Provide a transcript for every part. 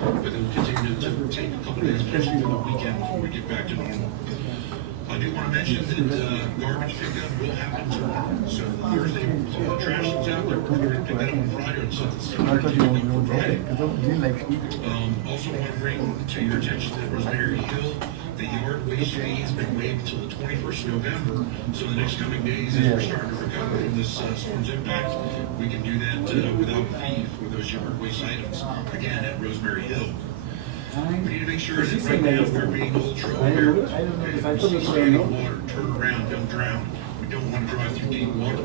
but then we'll continue to take a couple days before the weekend before we get back to normal. I do want to mention that garbage pickup will happen tomorrow. So Thursday, trash is out there. We're going to pick that up on Friday or something. For Friday. Also want to bring to your attention that Rosemary Hill, the yard waste fee has been waived until the 21st of November. So the next coming days, as we're starting to recover from this storm's impact, we can do that without a fee for those yard waste items. Again, at Rosemary Hill. We need to make sure that right now we're being ultra aware. If we see standing water, turn around, don't drown. We don't want to drive through deep water.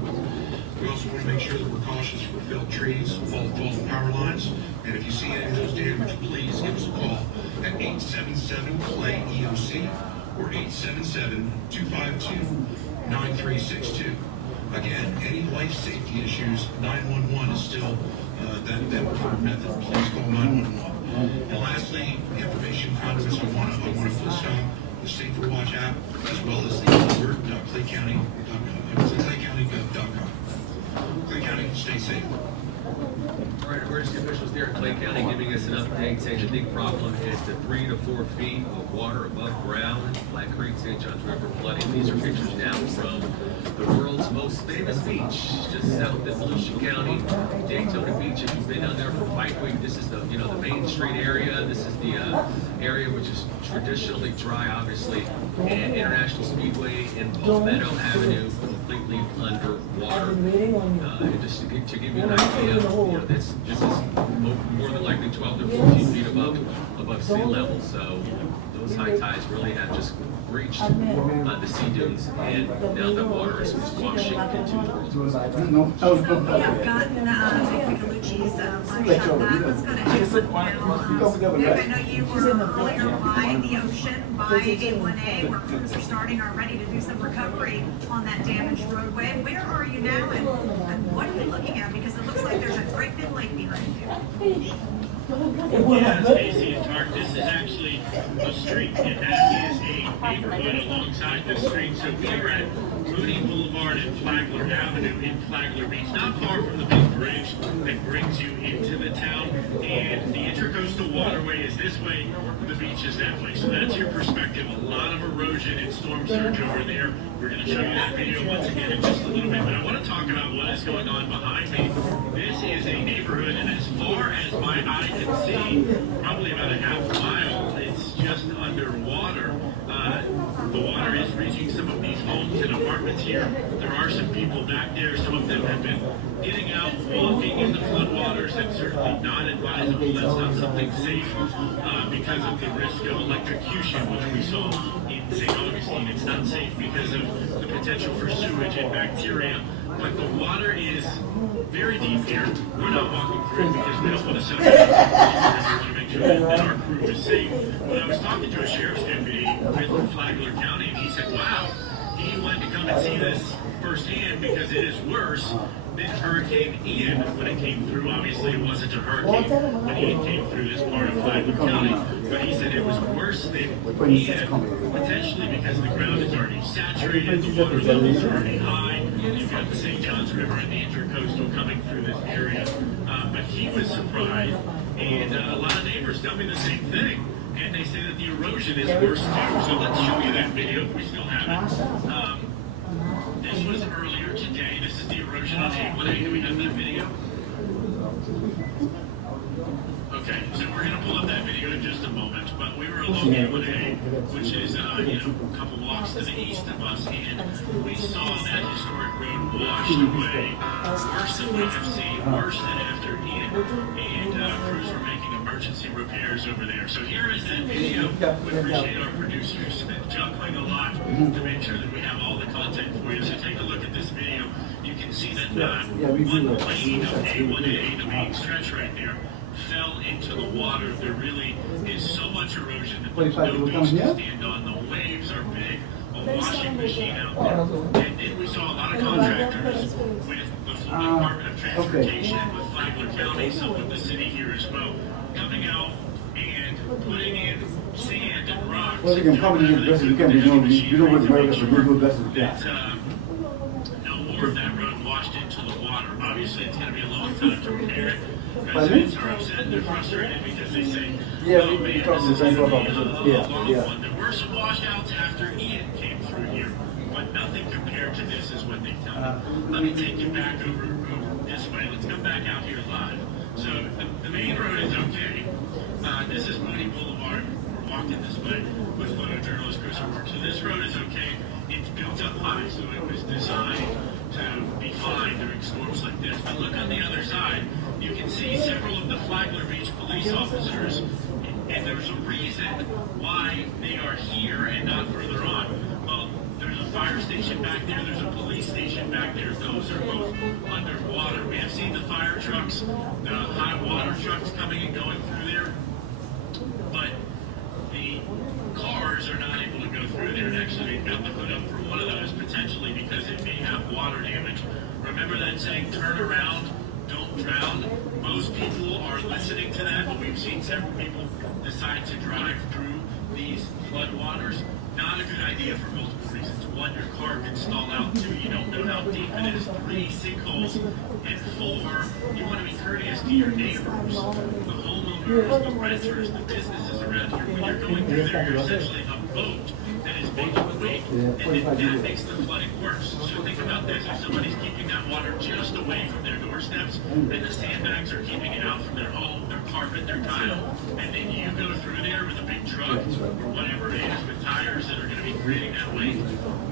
We also want to make sure that we're cautious for felled trees, fallen power lines. And if you see any of those damage, please give us a call at 877-CLAY-EOC or 877-252-9362. Again, any life safety issues, 911 is still that preferred method. Please call 911. And lastly, information conduits I want to full stop the Safer Watch app, as well as the alert claycounty.com. Clay County, stay safe. All right, emergency officials there in Clay County giving us an update saying the big problem is the 3 to 4 feet of water above ground, Black Creek, St. Johns River flooding. These are pictures now from the world's most famous beach, just south of Volusia County, Daytona Beach. If you've been down there for Bike Week, this is the the Main Street area. This is the area which is traditionally dry, obviously, and International Speedway and Palmetto Avenue completely underwater. And just to give you an idea, this is more than likely 12 to 14 feet above sea level. So those high tides really have just reached the sea dunes, and now the water is washing into the world. We have gotten Nick Micolucci's live shot that. Let's go to Jason now. Nick, I know you were earlier by the ocean, by A1A, where crews are starting already to do some recovery on that damaged roadway. Where are you now, and what are you looking at? Because it looks like there's a great big lake behind you. Yeah, Stacy and Tark, this is actually a street, and that is a neighborhood alongside the street. So we are at Mooney Boulevard and Flagler Avenue in Flagler Beach, not far from the big bridge that brings you into the town. And the Intercoastal Waterway is this way, the beach is that way. So that's your perspective. A lot of erosion and storm surge over there. We're going to show you that video once again in just a little bit. But I want to talk about what is going on behind me. This is a neighborhood, and as far as my eye can see, probably about a half mile, it's just underwater. The water is reaching some of these homes and apartments here. There are some people back there. Some of them have been getting out, walking in the floodwaters. That's certainly not advisable. That's not something safe because of the risk of electrocution, which we saw in St. Augustine. It's not safe because of the potential for sewage and bacteria. But the water is very deep here. We're not walking through it because we don't want to set up. We want to make sure that our crew is safe. When I was talking to a sheriff's deputy with Flagler County, and he said, wow, he wanted to come and see this firsthand because it is worse than Hurricane Ian when it came through. Obviously, it wasn't a hurricane when Ian came through this part of Flagler County, but he said it was worse than Ian, potentially because the ground is already saturated, the water levels are already high. You've got the St. Johns River and the Intercoastal coming through this area. But he was surprised, and a lot of neighbors tell me the same thing. And they say that the erosion is worse too. So let's show you that video if we still have it. This was earlier today. This is the erosion on A1A. Do we have that video? Okay, so we're going to pull up that video in just a moment. But we were along A1A, which is a couple blocks to the east of us, and we saw that historic road washed away. Worse than we have seen, worse than after Ian. And crews were making emergency repairs over there. So here is that video. We appreciate our producers juggling a lot to make sure that we have all the content for you. So take a look at this video. You can see that one lane of A1A, the main stretch right there, fell into the water. There really is so much erosion that there's no beach to stand on. The waves are big. A washing machine out there. And then we saw a lot of contractors with the Florida Department of Transportation, with Flagler County, some with the city here as well, coming out and putting in sand and rocks. Well, you can probably get best as you can. You know what's better, so we'll do the best as we can. No more of that road washed into the water. Obviously, it's going to be a long time to repair it. residents are upset, they're frustrated because they say, Yeah, oh we man, talked this the same is going about to it. be a Yeah, long yeah. one. There were some washouts after Ian came through here, but nothing compared to this is what they tell me. Let me take you back over this way. Let's come back out here live. So the main road is okay. This is Mooney Boulevard. We're walking this way with photojournalist Chris O'Rourke. So this road is okay. It's built up high, so it was designed to be fine during storms like this. But look on the other side. You can see several of the Flagler Beach police officers, and there's a reason why they are here and not further on. Well, there's a fire station back there, there's a police station back there. Those are both underwater. We have seen the fire trucks, the high water trucks coming and going through there, but the cars are not able to go through there. And actually, they've got the hood up for one of those potentially because it may have water damage. Remember that saying, turn around, don't drown? Most people are listening to that, but we've seen several people decide to drive through these floodwaters. Not a good idea for multiple reasons. One, your car can stall out. Two, you don't know how deep it is. Three, sinkholes. And four, you want to be courteous to your neighbors, the homeowners, the renters, the businesses around here. When you're going through there, you're essentially a boat that is making weight, and then that makes the flooding worse. So think about this. If somebody's keeping that water just away from their doorsteps, and the sandbags are keeping it out from their home, their carpet, their tile, and then you go through there with a big truck or whatever it is with tires that are going to be creating that weight,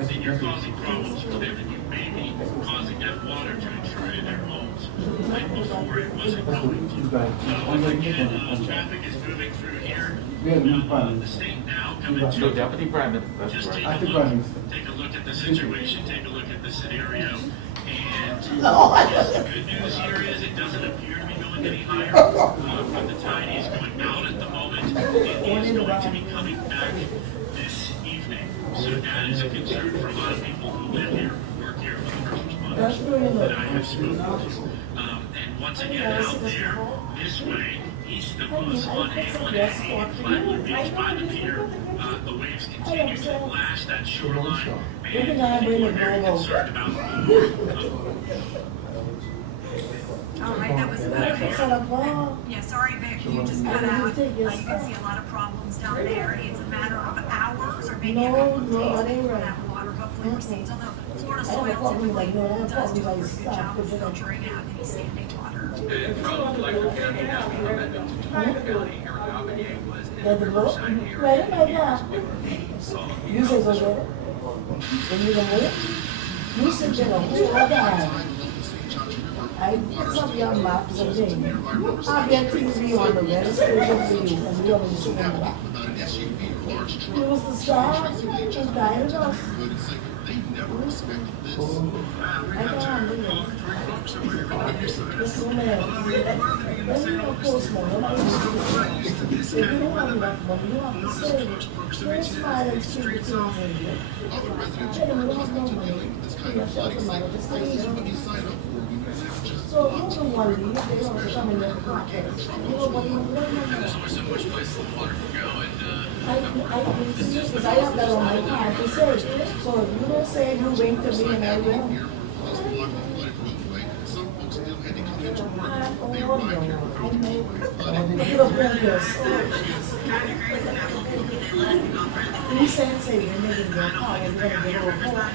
then you're causing problems for them, and you may be causing that water to intrude in their homes like before it wasn't going to. Once again, traffic is moving through here. The state now coming to just take a look at the situation, take a look at the scenario, and the good news here is it doesn't appear to be going any higher. But the tide is going out at the moment. It is going to be coming back this evening. So that is a concern for a lot of people who live here, who work here, for the first responders that I have spoken to. And once again, out there, this way, east of us on A1A in Flagler Beach by the pier, the waves continue to lash that shoreline, and people are very concerned about All right, that was good. Yeah, sorry, Vic, you just cut out. You can see a lot of problems down there. It's a matter of hours or maybe a couple of days before that water hopefully recedes. Although Florida soil typically does do a pretty good job of filtering out any standing water. And from Flagler County now, we come back up to Toluca County. Aaron Gavigne was in the Riverside area. Saw I put some young maps again. I've got TV on the registration view and we only see them back. It was the star and guided us. I can't believe it. This woman, when you're a postman, if you don't have enough money, you have to save it. Don't smile and see the things in there. Tell them we don't have no money. You have to have the money to stay. So you don't want to leave, they don't come in their pocket. You know what you want. there's only so much place the water can go, and Because I have that on my card to say. So if you don't say you wink to me and I will. You said say you're making your car and you're going to get over.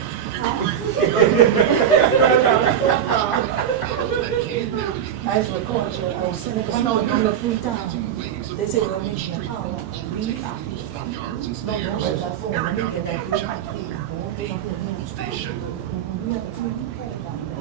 I was recording, I was sitting on the free time. They say you're making a car. We are. No, that phone. I need to get that.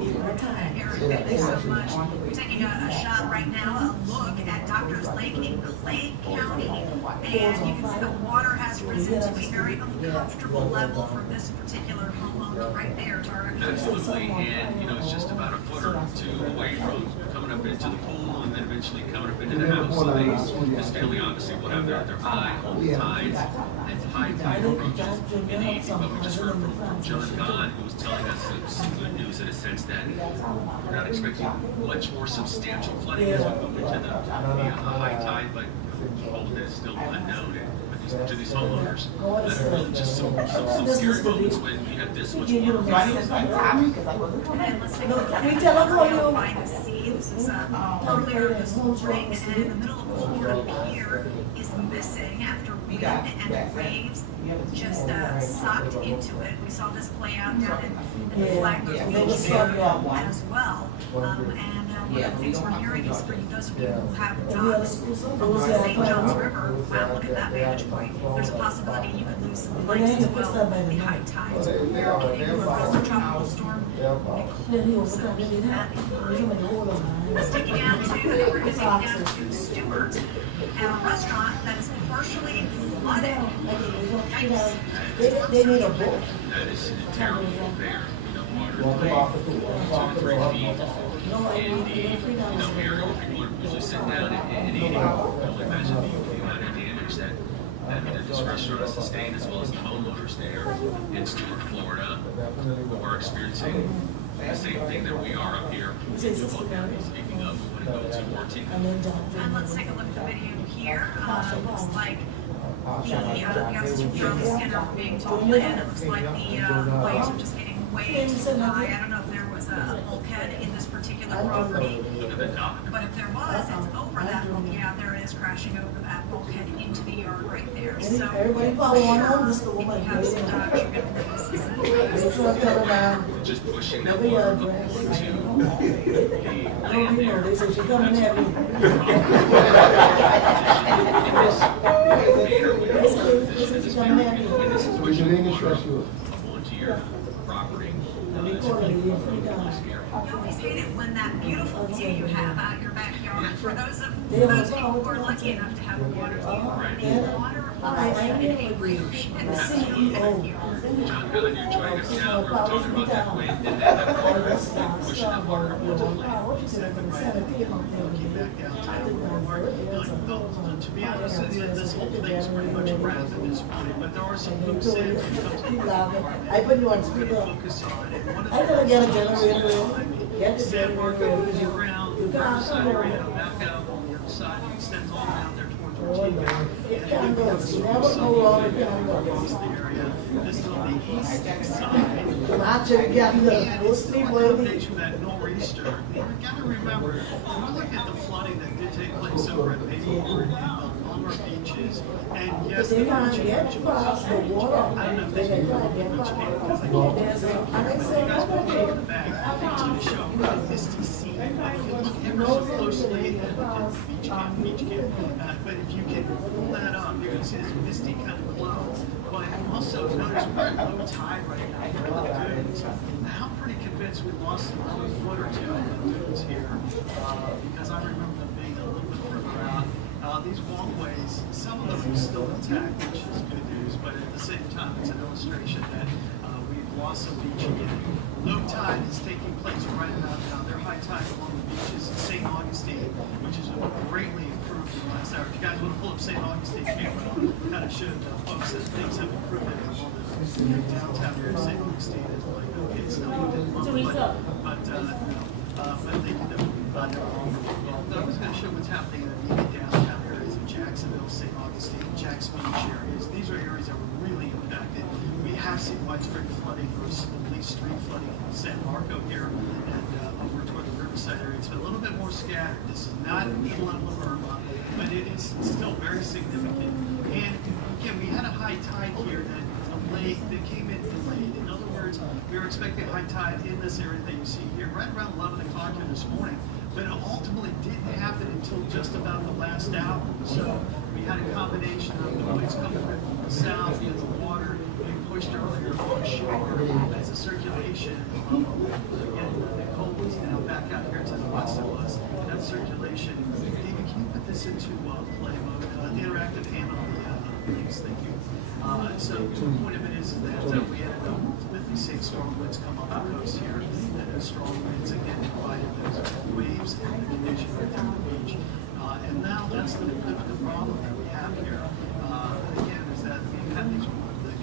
Eric, thank you so much. We're taking a shot right now, a look at Doctors Lake in Clay County. And you can see the water has risen to a very uncomfortable level for this particular homeowner right there, Tara. absolutely, and it's just about a foot or two away from coming up into the pool and then eventually coming up into the house. So this family obviously will have their eye on the tides and tide approaches in the evening. But we just heard from John Gahn, who was telling us some good news in a sense that we're not expecting much more substantial flooding as we move into the high tide, but all of this is still unknown. To these homeowners, that are really just some scary moments when we have this much water. And let's take a look by the sea. This is earlier this spring, and the middle of Florida pier is missing after wind and waves just sucked into it. We saw this play out down in the Flagler Beach area as well. And one of the things we're hearing is for those of you who have docks along the St. Johns River, wow, look at that vantage point. There's a possibility you could lose some lights as well with the high tides. We're getting a tropical storm. Sticking out to Stewart and a restaurant that is partially flooded. They need a boat. That is terrible there. Water 2 to 3 feet in the area where people are usually sitting down and eating. I can only imagine the amount of damage that this restaurant has sustained, as well as the homeowners there in Stuart, Florida, who are experiencing the same thing that we are up here. Speaking of, we want to go to Martin. And let's take a look at the video here. Looks like the guys from Charlie Skinner were being told, and it looks like the waves are just getting way too high. I don't know if there was a bulkhead in this particular property, but if there was, it's over that bulkhead. Yeah, there it is, crashing over that bulkhead into the yard right there. So Everybody follow on this the if you woman. have some docks, you're going to lose some waves. Just pushing that water up into I don't even know, they said she's coming at me. Onto your property. You always hate it when that beautiful view you have out your backyard. For those people who are lucky enough to have a water view, water lies in a huge and CEO. John, good on you joining us now. We're talking about that wind and that water, pushing that water up onto the lake. To be honest with you, this whole thing is pretty much wrapped at this point, but there are some loose ends we I put you on speaker. focus on. And one of I gotta get a generator. Get the San Marco generator. is around the Riverside area, back out on the other side, it extends all down there towards Virginia. It can go. You never know wrong, it can go. Across the area. This is on the east side. Not your gander. Let's be One ready. combination of that nor'easter. You gotta remember, when we look at the flooding that did take place over at Mayflower and along our beaches, and yes, They the can't beach get past the water. I don't know if They they can't can get much past. in because they can't get it. And I You said, guys I'm will gonna take the back to the show. Misty Sea. If you look ever so closely at the beach camp. But if you can pull that up, you're going to see this misty kind of glow. But also notice we're at low tide right now here in the dunes. I'm pretty convinced we lost a foot or two in the dunes here because I remember them being a little bit further out. These walkways, some of them are still intact, which is good news, but at the same time, it's an illustration that we've lost some beach again. Low tide is taking place right about now. They're high tide along the beaches in St. Augustine, which is greatly improved in the last hour. If you guys want to pull up St. Augustine camera, kind of showed folks that things have improved along the downtown here in St. Augustine. It's like, okay, it's still a bit but they can definitely find their own. I was going to show what's happening in the immediate downtown areas of Jacksonville, St. Augustine, Jack's Beach areas. These are areas that were really impacted. We have seen widespread flooding, mostly street flooding in San Marco here and over toward the Riverside area. It's been a little bit more scattered. This is not the level of Irma, but it is still very significant. And again, we had a high tide here that came in delayed. In other words, we were expecting a high tide in this area that you see here right around 11 o'clock here this morning, but it ultimately didn't happen until just about the last hour. So we had a combination of the winds coming from the south and the water being pushed earlier offshore as the circulation again, the cold was now back out here to the west of us, and that circulation. David, can you put this into play mode? The interactive hand on the links, thank you. So the point of it is that we ended up ultimately seeing strong winds come up the coast here, and those strong winds again provided those waves and the condition right there on the beach. And now that's the problem that we have here. Again, is that we've had the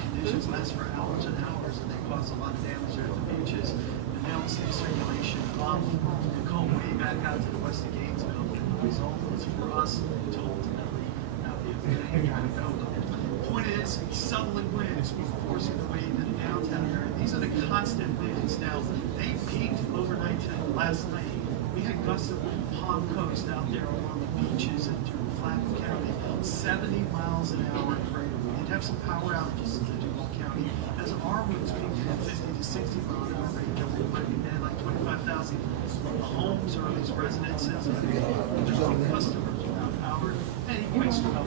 conditions last for hours and hours, and they cause a lot of damage there at the beaches. And now we see circulation up and come way back out to the west of Gainesville. And the result is for us to ultimately not be able to hang on and go. Point is, southerly winds forcing the way into the downtown area. These are the constant winds. Now, they peaked overnight last night. We had gusts of wind, Palm Coast out there along the beaches and through Flatton County, 70 miles an hour. You'd have some power outages in Duval County. As our winds peaked at 50 to 60 mile an hour range, we were bringing in like 25,000 homes or these residences and customers without power. And it equates to about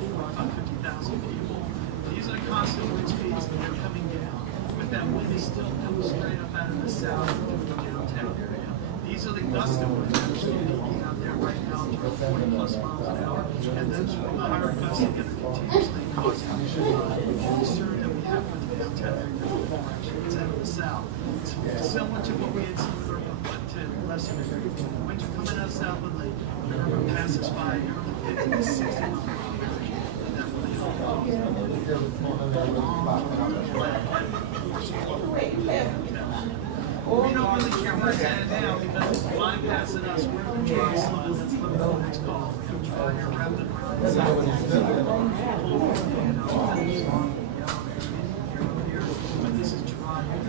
50,000 people. These are the constant wind speeds, and they're coming down. But that wind is still coming straight up out of the south through the downtown area. These are the gust of wind that are still peaking out there right now to 40 plus miles an hour. And those higher gusts are going to continuously cause concern that we have with the downtown area. It's out of the south. It's similar to what we had seen with Irma, but to lesser degree. Winds are coming out south when the river passes by, you're only 50 to 60 miles an hour. That really helps. We don't really care where it's at now because it's bypassing us. We're in the dry slide. That's what it's called. We have dry air wrapped around the south. But this is dry air.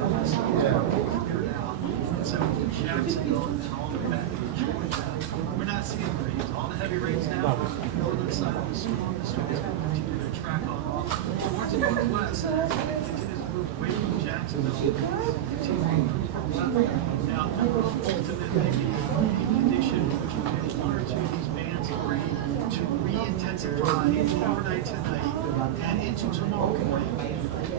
So Jacksonville and then all the way back to Georgia. We're not seeing rains. All the heavy rains now on the northern side of the storm. The storm is going to continue to track on towards the northwest. Continue to move away from Jacksonville. Now, ultimately, the condition which will get one or two of these bands of rain to re-intensify overnight tonight and into tomorrow morning.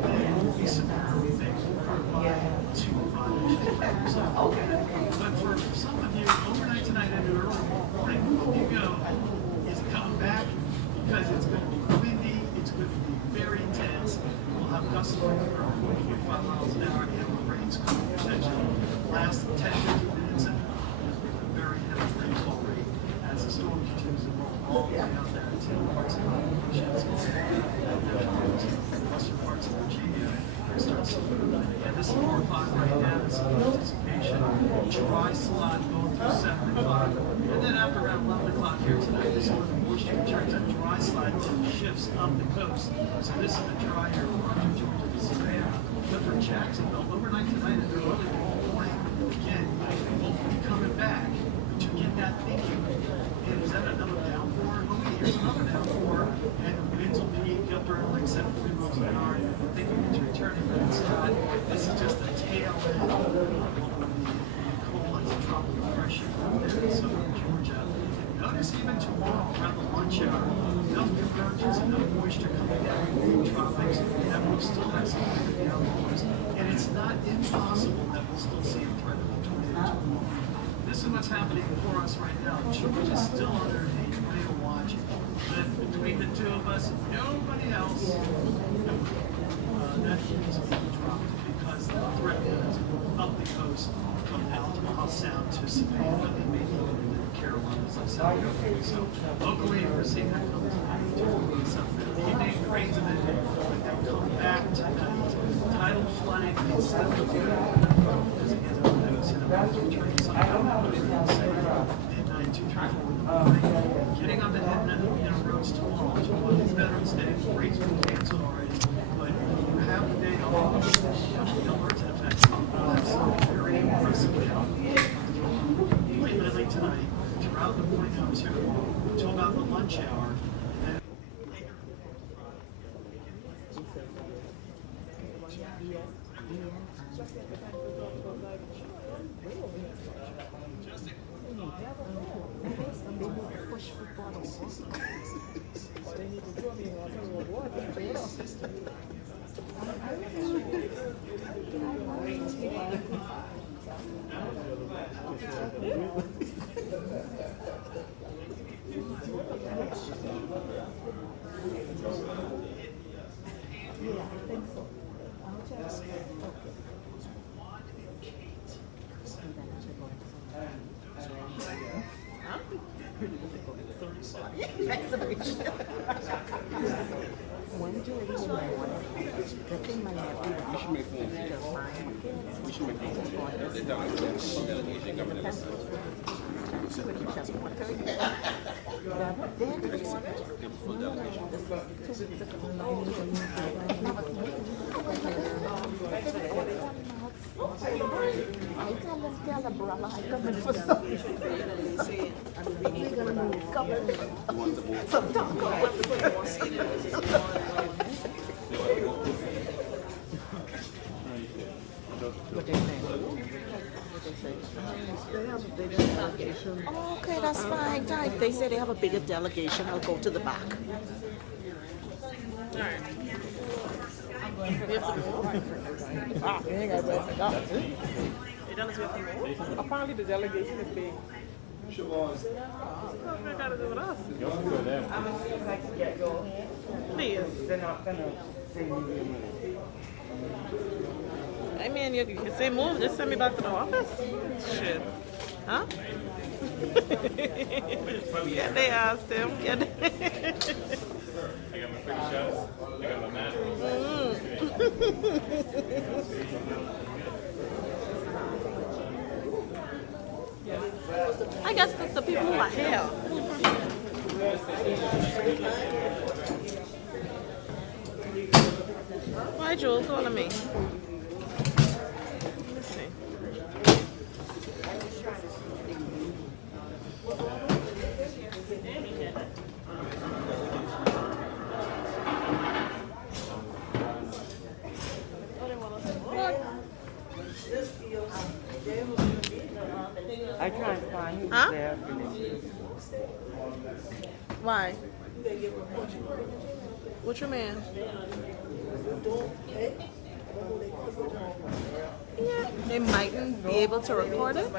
And it will be severe. We think for 5 to 5 inches. But for some of you, overnight tonight and early tomorrow morning, you go, is it coming back? Because it's going to be windy, it's going to be very intense. We'll have gusts of wind around 45 miles an hour, and the rain's coming potentially last 10 15 minutes, and a very heavy rainfall rate as the storm continues to roll all the way out there into parts of the oceans, western parts of Virginia. It starts to move. And this is 4 o'clock right now. This is anticipation. Dry slot going through 7 o'clock. And then after around 11 o'clock here tonight, this is when the moisture returns. That dry slide shifts up the coast. So this is the dry air from Georgia to Savannah. But for Jacksonville, overnight tonight and early tomorrow morning, again, we'll be coming back. But you get that thinking, hey, is that another downpour? Oh, wait, here's another downpour. And the winds will peak up around like 73 miles an hour. And we're thinking it's returning, but it's not. This is just a tail end of the cold as a tropical pressure out there in southern Georgia. And notice even tomorrow around the lunch hour, enough convergence, enough moisture coming down from the tropics that we'll still have some of the downpours. And it's not impossible that we'll still see a threat of a tornado tomorrow. This is what's happening for us right now. Georgia's still under a tornado watch. But between the two of us, nobody else, that is dropped because the threat is up the coast from Altamont Sound to Savannah. They may be in the Carolinas and South Carolina. So locally, we're seeing that come to some evening rains in the day, but they'll come back tonight. Tidal flooding is still as it is in the news, and about to return sometime midnight, 2, 3, 4 in the morning. Getting up ahead and roads tomorrow. Tomorrow is Veterans Day. Rates been canceled already. But you have the day off. The alerts in effect. That's very impressive. Late midnight tonight, throughout the morning hours here until about the lunch hour. And then later they say they have a bigger delegation, I'll go to the back. Alright. We have to move. Ah, we ain't got to wait. You done this with the move? Apparently the delegation is big. What you got to do with us? I'm gonna see if I can get your hand. Please. They're not gonna say anything. I mean, you can say move, just send me back to the office. Shit. Huh? Yeah, they asked him. Yeah, they... I got my pretty shots. I got my mat. I guess that's the people who are here. Why Joel calling me? Let's see. I try and find who's Huh? there. Why? What you mean? Yeah, they mightn't be able to record it.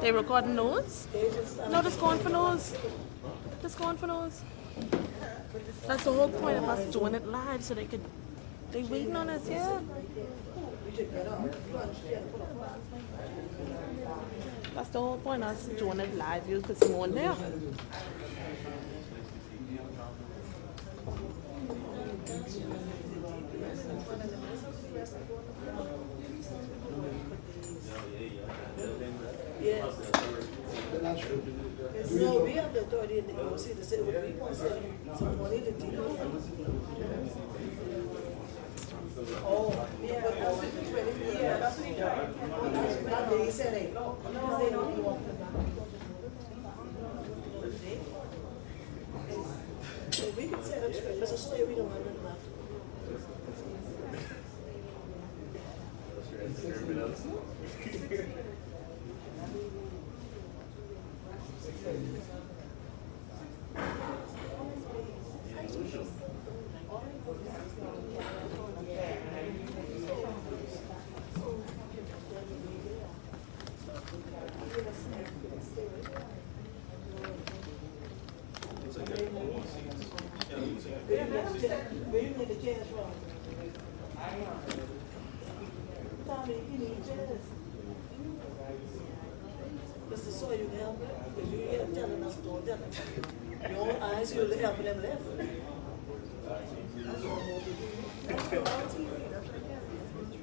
They record news? No, just going for news. Just going for news. That's the whole point of us doing it live, so they waiting on us, yeah. That's the whole point of us doing it live. You could see more in there. No, we have the authority in the OC to say what we want to say. So we need to deal. Oh, yeah, but that's what he's ready. Yeah, that's what he's doing. That day he said, hey, no, they don't want so we can set up straight. Let's just say we don't want to left. Where you need the chairs from? Tommy, you need chairs. Mr. Sawyer, you can help me? Because you end up telling us, don't tell them. Your eyes, you're helping them left.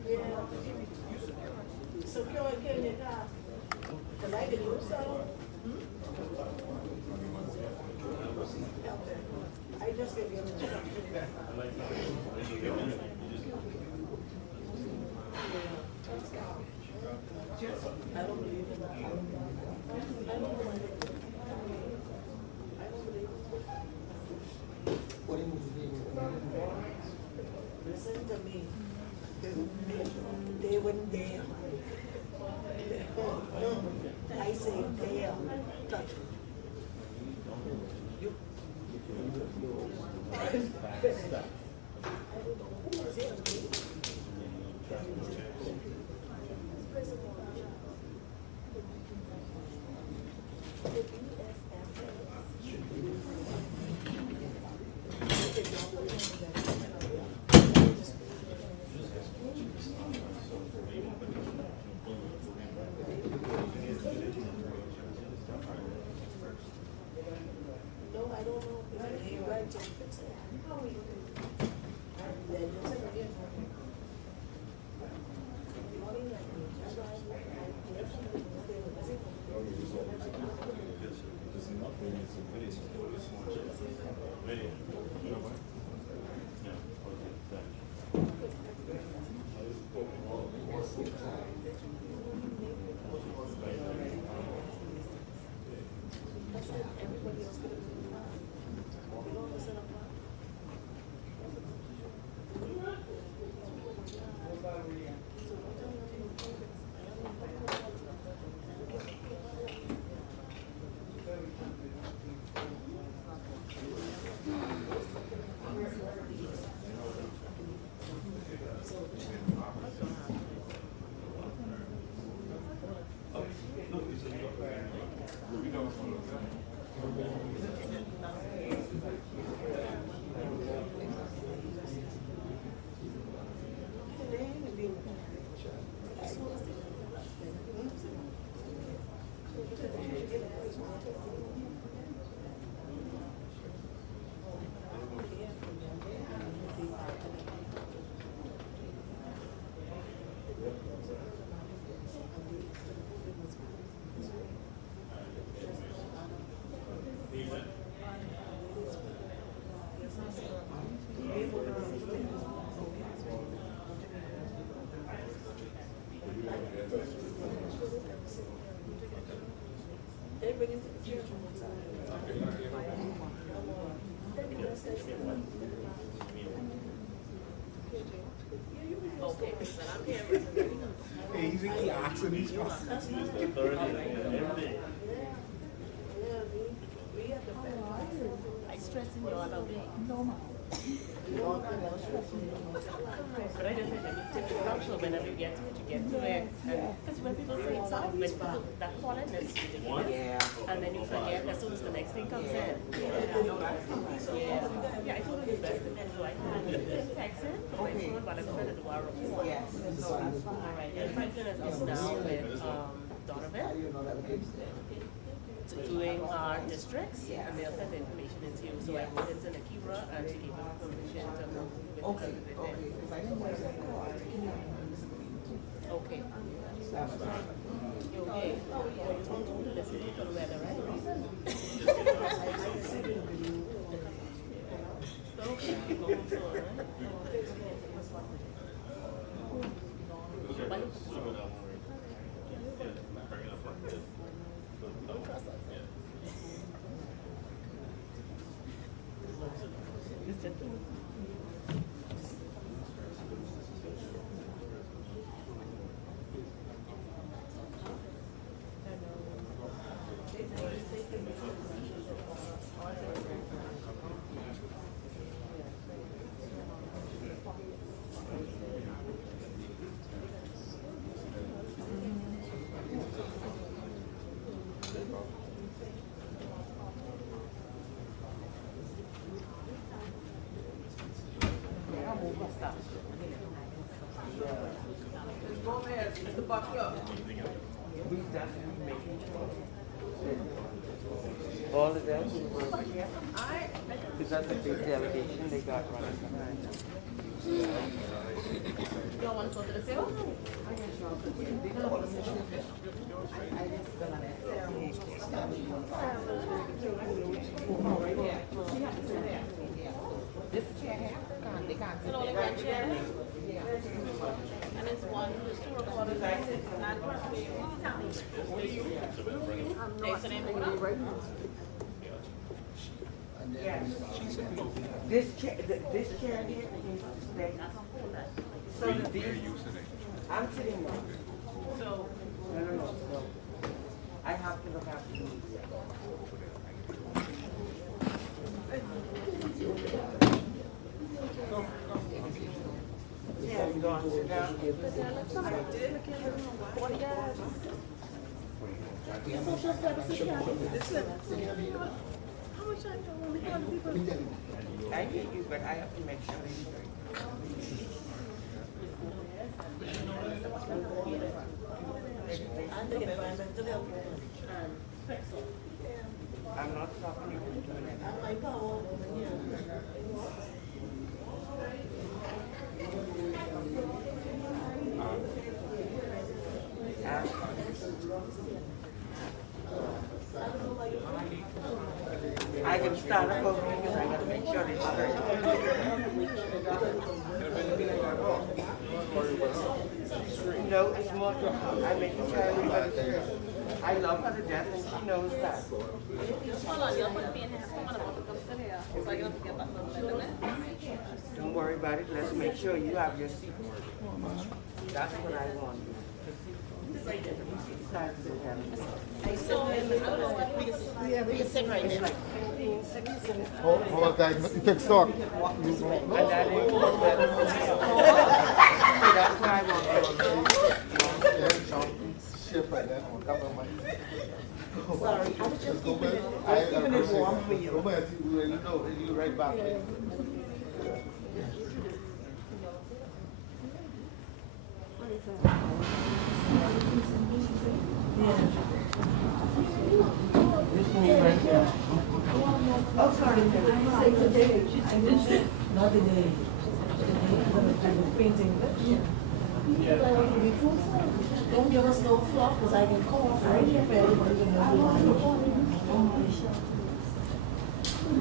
Yeah. Secure in your car. Because I can do so. I just gave you an instruction. I don't believe in that. I don't believe it. Listen to me. They wouldn't dare. I say dare. Touch me. You. No, I don't know. You're right to fix it. Everybody else could have been fine. You don't listen to asking each one. I stressing you all out. But I just think that you take it natural whenever you get to it, you get to it. Because when people say it's out, when people, that calling is ridiculous. Yeah. And then you forget as soon as the next thing comes in. Yeah. Yeah, I told her the best thing to do. I can text it, but my phone, but I'm going to do our report. Yes. So that's fine. All right. And Franklin is now with Donovan doing our districts, and they'll send the information into you. So I wrote it to Nakira, and she gave me permission to move with the president. Okay. You okay? You want to listen to the weather, right? So, okay, you go home soon, right? Mr. Butler. All of them who were over here, because the big delegation they got running behind them. You don't want to go to the sale? This chair here, they can't It's only one chair. And it's one, there's two recorders. Next to them, This chair here, they, so these, I'm sitting there. So, No. So I have to look after these. Yeah, you go and sit down. I hear you, but I have to make sure it's straight. I'm not stopping you from doing it. I can start up over here because I gotta make sure it's straight. No, it's more, I'm making sure everybody's straight. I love her to death and she knows that. hold on, you'll put me in here. Someone about to come sit here. So I gotta forget about the Don't worry about it, let's make sure you have your seat. That's what I want. Yeah, we can sit right there. Hold on, guys. You take stock. And that ain't so that's why I want Shit like that on cover my. Sorry, I was just keeping it warm for you. You know, you right back. Oh, sorry. Say today. Not today. Painting. Don't give us no fluff because I can call right here for everybody to know.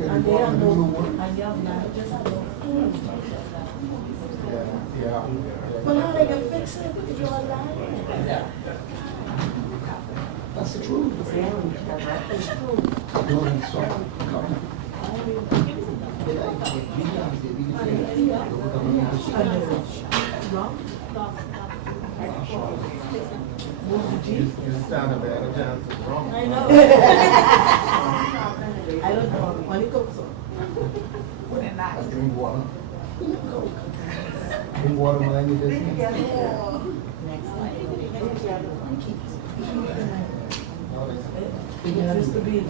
And they are no, and they have managers and no. Yeah. But how they can fix it if you're alive? That's the truth. That's the truth. You sound bad. I'm trying to wrong. I know. I don't know. Only Coke so. I drink water. Drink water when I need this. It used to be.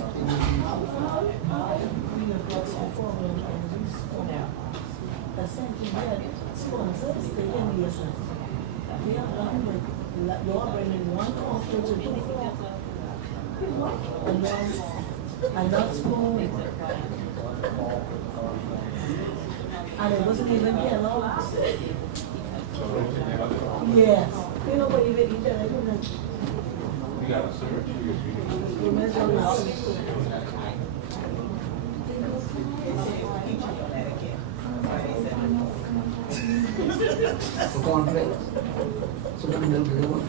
You're bringing one coffee to the floor. And not spoon. And it wasn't even yellow. Yes. You know what you eat that? I don't know. You got a search. You measure it. So cornflakes. So the milk is one.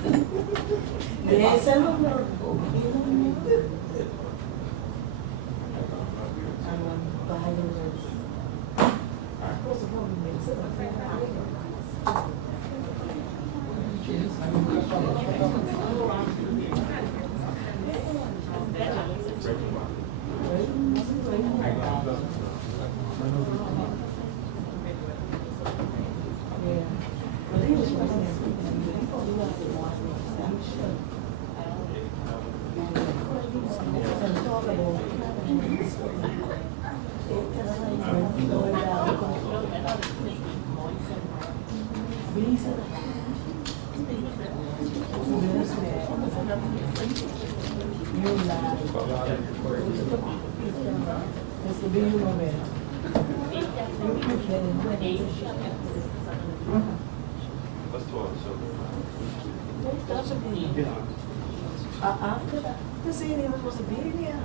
Yes, I don't know. After that, the scene he was supposed to be in here.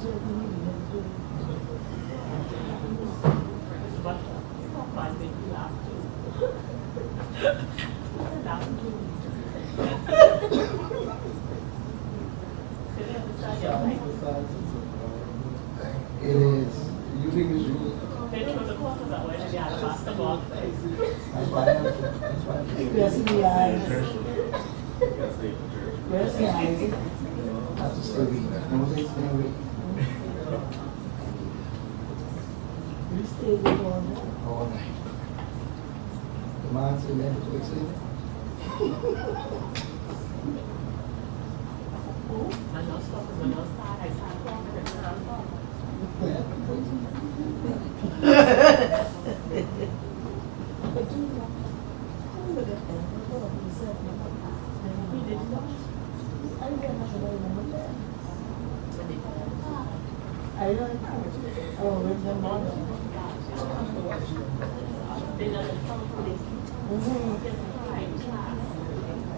It is. You think it's you? That's why I have to. That's why I have to. Where's the eyes? Where's the eyes? I have to stay weak. No, they stay weak. You stay with all that. All night. The man said, man, what you say? I don't oh, with the mother.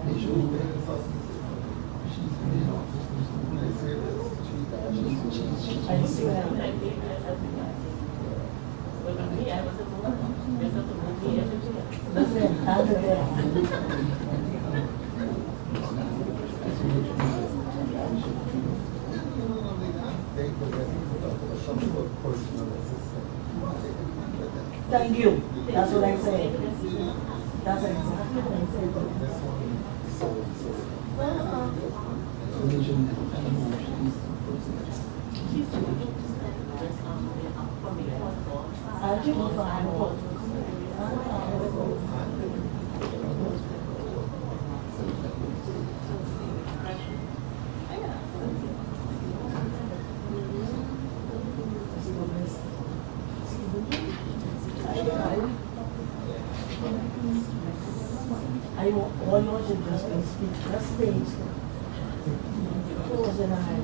They should be better for she's in the office. When they say this, she's I see that. Listen, out of there. Thank you. That's what I say. That's exactly what I say. I think we'll find out. I want you just to speak, just stage. Close an eye.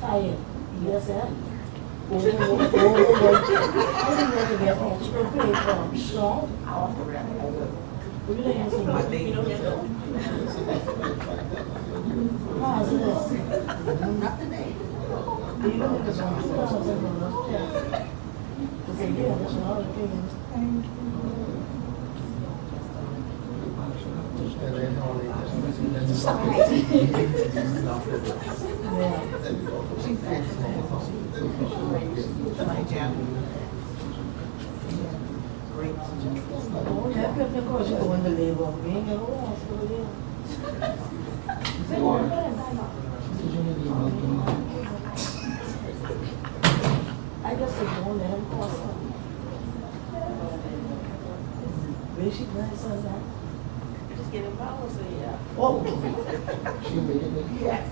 Tired. Yes, sir. I didn't want to get extra pay from salt. We didn't have some money. How's this? Not today. Even if it's on $2,000, check. Okay, yeah, that's what I was thinking. Thank you. Happy of course you're going to labor. We ain't got no hospital there. I just said, don't let him cross her. Where she grandson at? Just get him power, so yeah. Oh. She made it. Yes.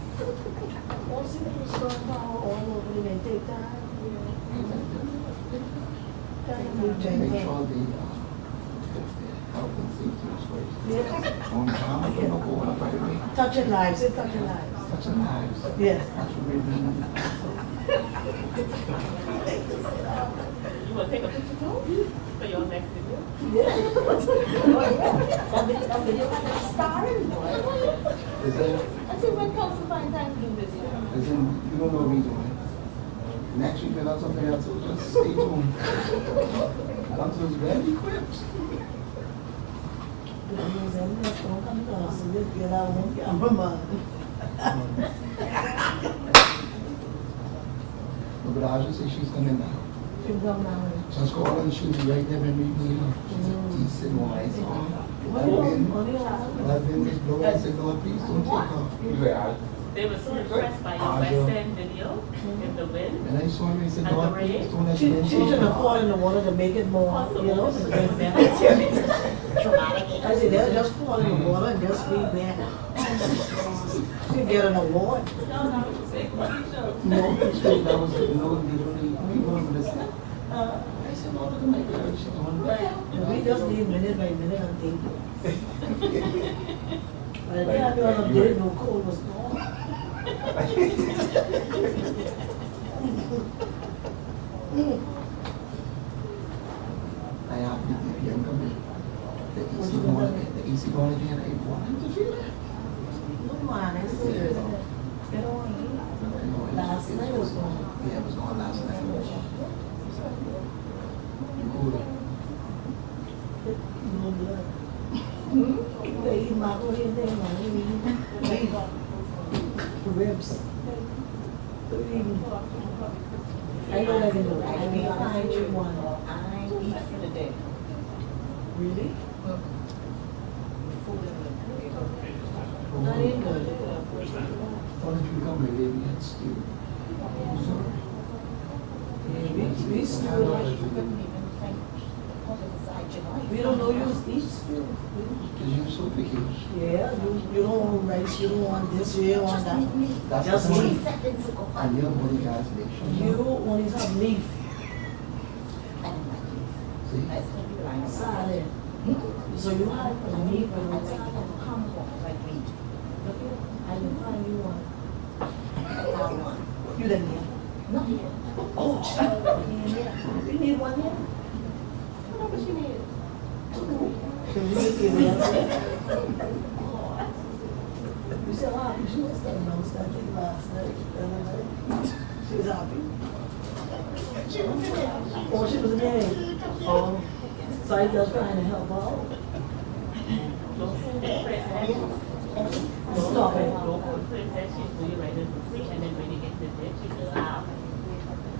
Once you get strong power all over, it may take time. Make sure the health and safety is first. Yeah. On time, I don't know what I'm doing. Touching lives, it's touching lives. Touching lives. Yes. That's what we're doing. You want to take a picture too? For your next video? Yeah. That video got started. Listen, I said, when comes to find time to do this? listen, you don't know me doing. Next week we'll have something else, so just stay tuned. I'm just very equipped. No, but I just say she's coming now. Just go on and she'll be right there when we meet her. She's a decent woman. I've been this blow and said, Lord, please don't take her. They were so impressed by your West End video in the wind. And I saw him and said, And the Lord, rain. please don't let She me should have fallen in the water to make it more, you know. I said, they'll just fall in the water and just be there. She get an award. No, it's right. That was it. No, literally, we weren't listening. I said, Lord, look at my girl. She's doing well. We just need minute by minute and think. By the time you all did, no cold was gone. I have the DPM coming. The AC going again. I want him to feel it. No man, it's serious. They don't want to do last night. You cool? No blood. They eat macaroni and they eat ribs. I know that in the I may find you one. I eat for the day. Really? Food That ain't good. Why don't you become a lady and stew? We still like, we don't know you eat stew. Because you're so picky. Yeah, you don't want rice, you don't want this, you don't want that. That's Just the point. leaf. And you're only guys nation. You only have leaf. See? Salad. So you have a leaf and it's I can find you one. You didn't need. Not here. Oh, you need one here? How much you need? So you need to get it. You said, wow, she was diagnosed, I think, last night. She was happy. Oh, she was married. Oh, so I just trying to help her out. Stop it.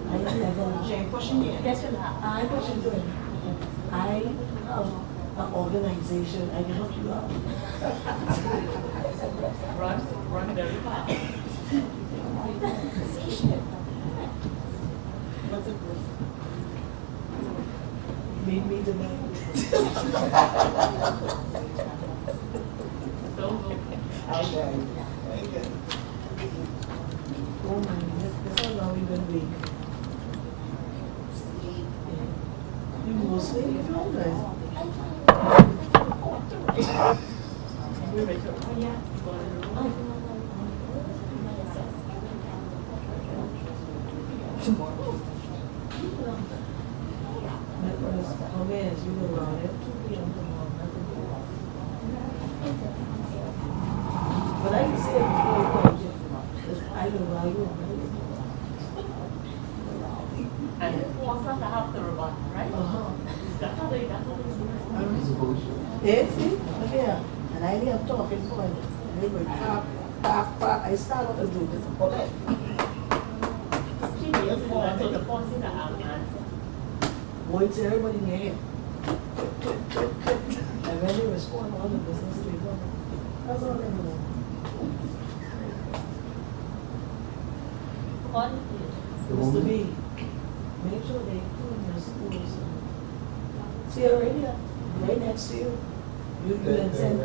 I never. Jane pushing you. Yes, you have. I pushing through. I have an organization, I can help you out. Run very fast. Meet me tonight. Don't go. Okay. Oh my, that's how long we've been weak. You mostly, you feel nice. Oh man, you were around it. But I can see it before you come. I know why you are. And what's not the house to robot, right? That's how they do it. Yeah, see? Look here. And I need to talk in point. And they go pop, pop, pop. I start off to do this. Okay. She needs more, so the phone in the house. Boy, it's everybody in your head. And when they respond, all the business people. That's all they know. Mr. B, make sure they clean your schools. See her right here, right next to you. You can send.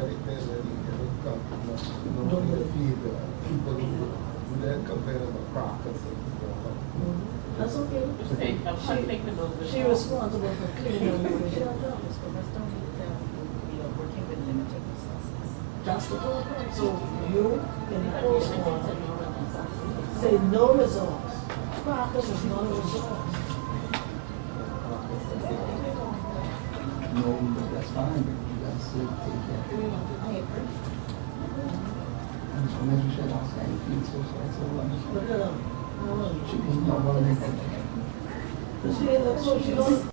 That's okay. She responsible for cleaning your room. That's the whole point. So you can post one, say no results. Practice is not a result. No, but that's fine, but you guys still take care. And so maybe she had asked any feet, so that's all right. Look at her. She can not run anything. Does she look so she don't?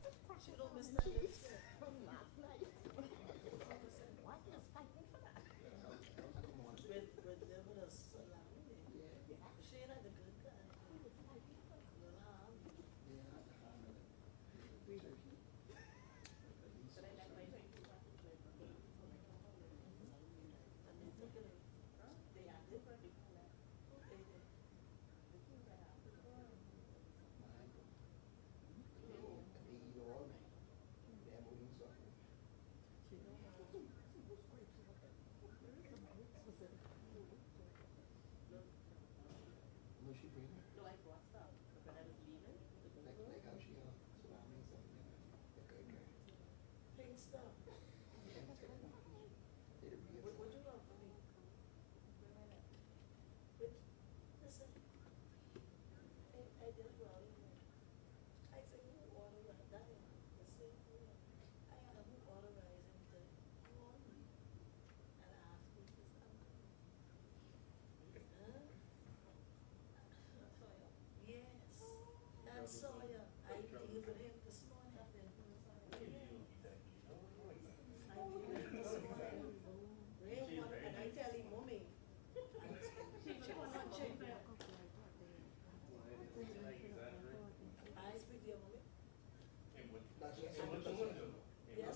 Yes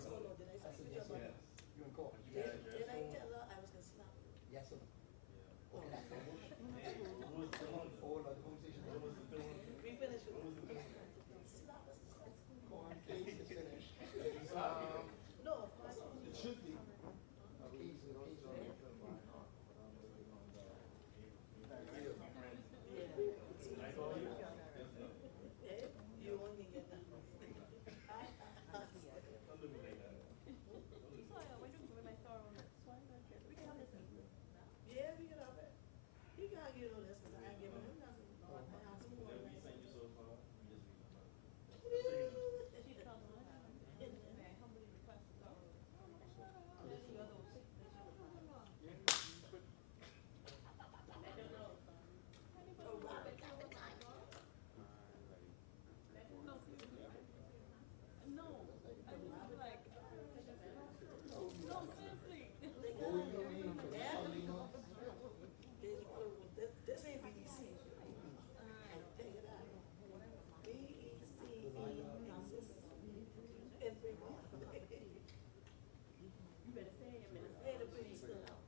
or no? Did I say yes or no? You in court? Did I tell her I was gonna slap her? Yes or no? Okay. Hold on, the conversation. We finished with that. Slap us. Court case is finished. No, of course. It should be. You won't get that. Yeah, we can have it. He can't get all this because I ain't giving him nothing. I asked him for it. This ain't BDC. I'll tell you that. BECE in Fremont. You better say it, Minister. Hey, the police still out.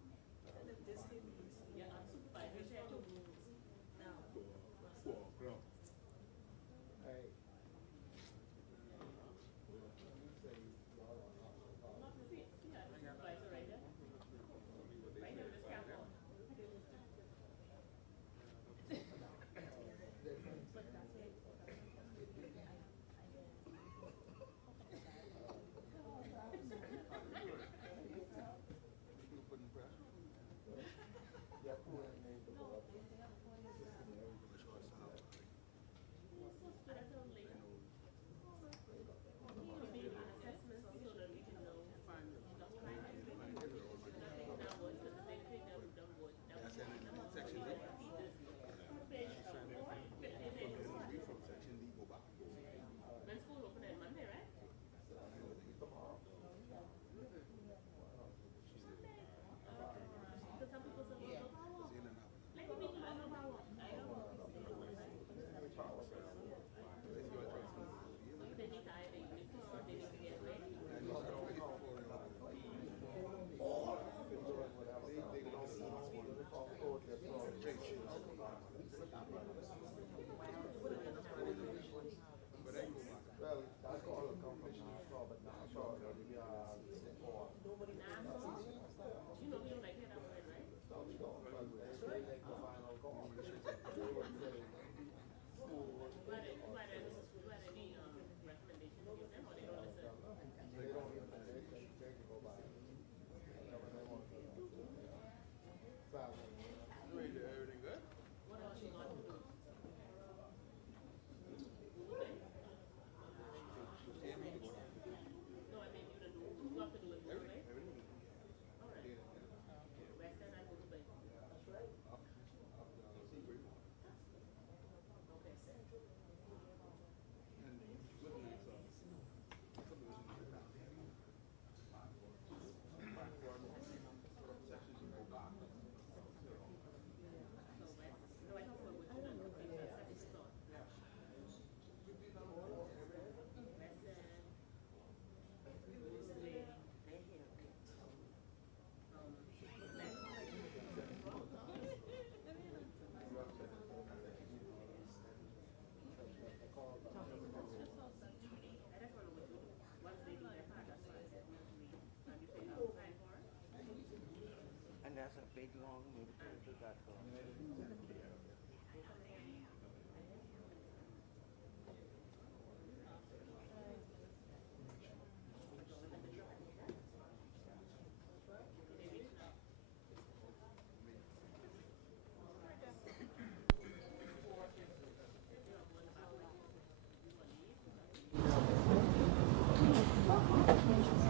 And if this ain't BEC. Yeah, I'm supervisor there too. Now, Hey. Yeah, I'm supervisor right there. Right there, Miss Campbell. When school open on Monday, right? Because some people say, well, no power. Like the people don't know power. I know. They need to either uniform, they need to get ready. Well, that's called a competition, but now, sure, we are for. nobody Nah, so, you know we don't like that word, right? Why any recommendation to give them or they don't listen? They don't even, they can go by. Everything good? What else you got to do? No, I mean you to do. You have to do it both ways. All right. Western I go to bed. That's right. And that's a big long movie to that for.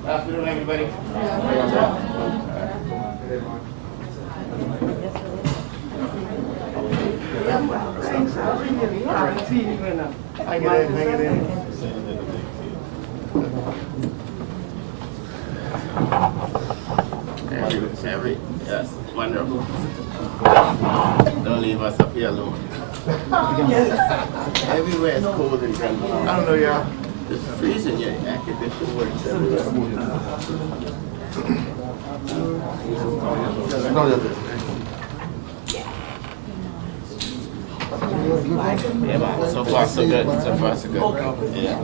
Afternoon, everybody. I get in. Yes, wonderful. Don't leave us up here alone. Everywhere is cold and cold. I don't know, yeah. It's freezing, yeah. Air conditioning works everywhere. Yeah, man. So far, so good. So far, so good. Yeah.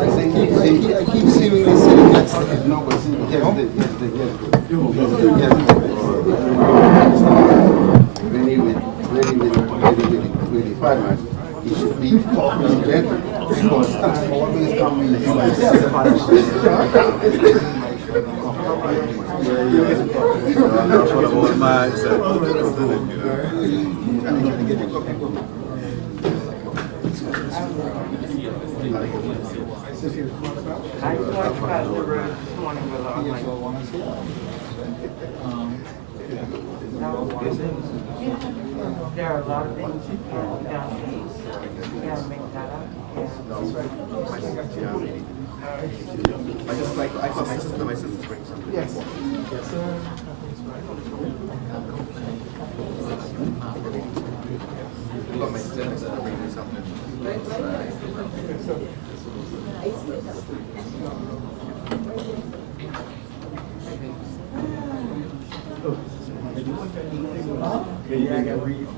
I keep seeing this sitting next to him. No, but see, really fine, man. He should be better because time always comes in that's what I'm on my I walked past the road this morning with all my there are a lot of things you can't do nowadays. You gotta make that up. I thought my sister's bring something. Yes. Yes, sir. My sister bring something. Yeah, I got read.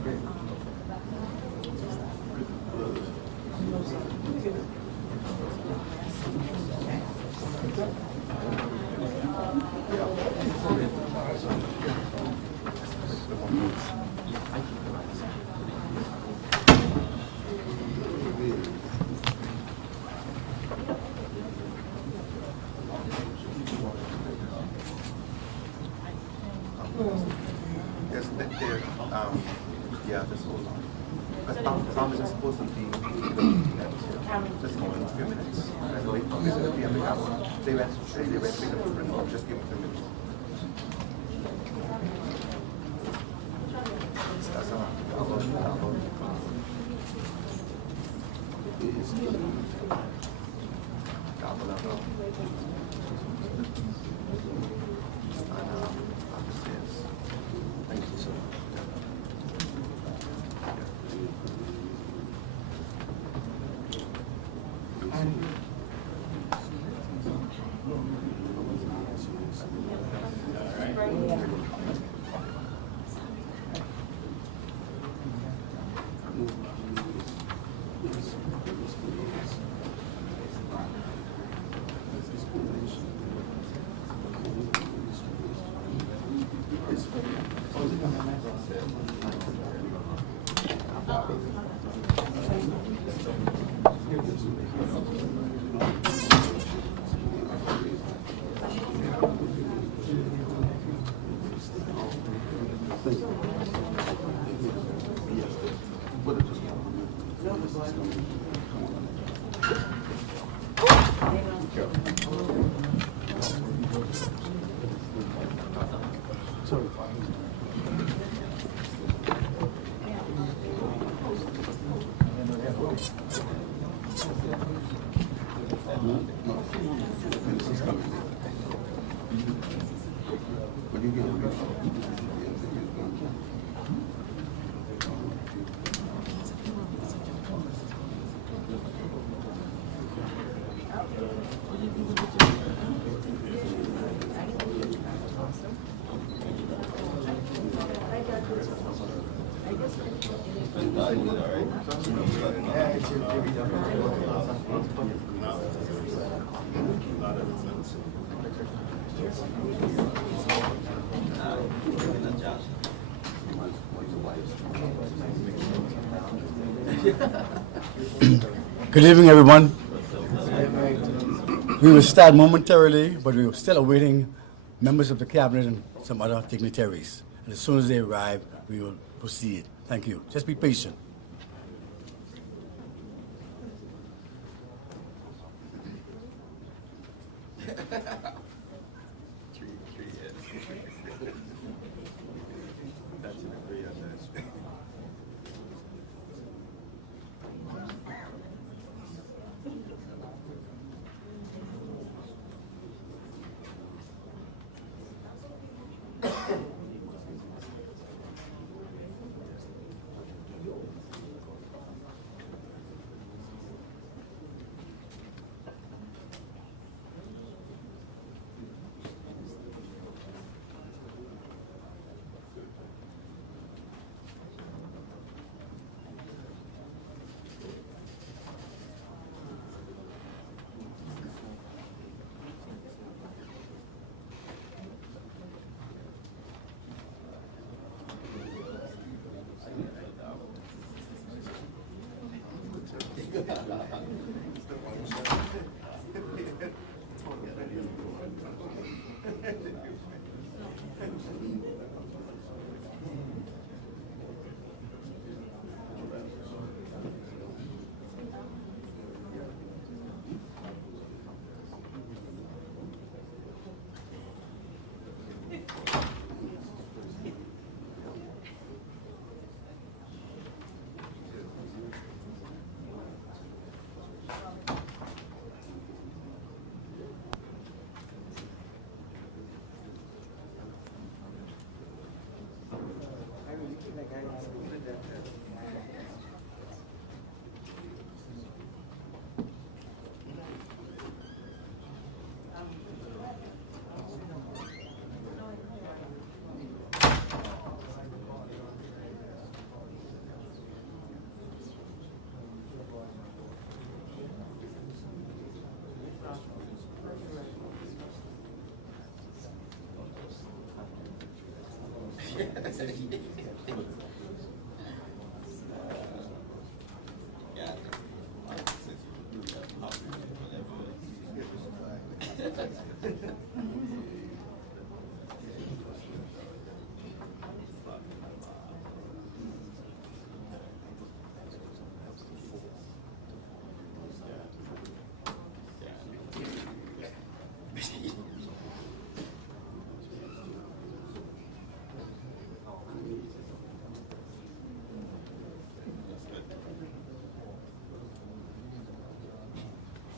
Yeah, just hold on. Because Tom is just supposed to be just hold on a few minutes. Wait for this to be on the hour. They went straight to the room. Just give me 2 minutes. That's all. Thank you, sir. Good evening, everyone. We will start momentarily, but we are still awaiting members of the cabinet and some other dignitaries. And as soon as they arrive, we will proceed. Thank you. Just be patient.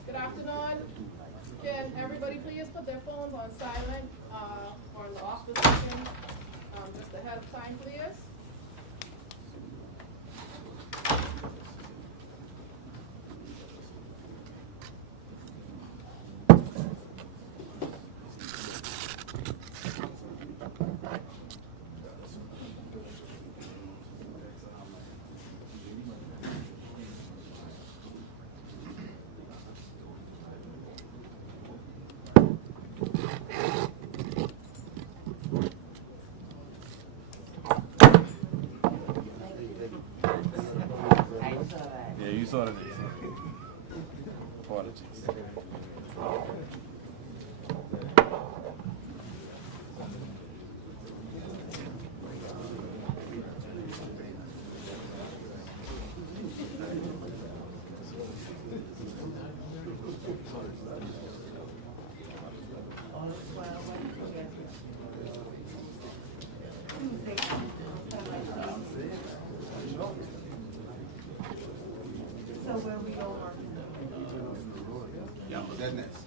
Good afternoon. Can everybody please put their phones on silent or in the off position just ahead of time, please? Yeah, you saw that. Apologies. So where we go, Mark? Yeah, that's next.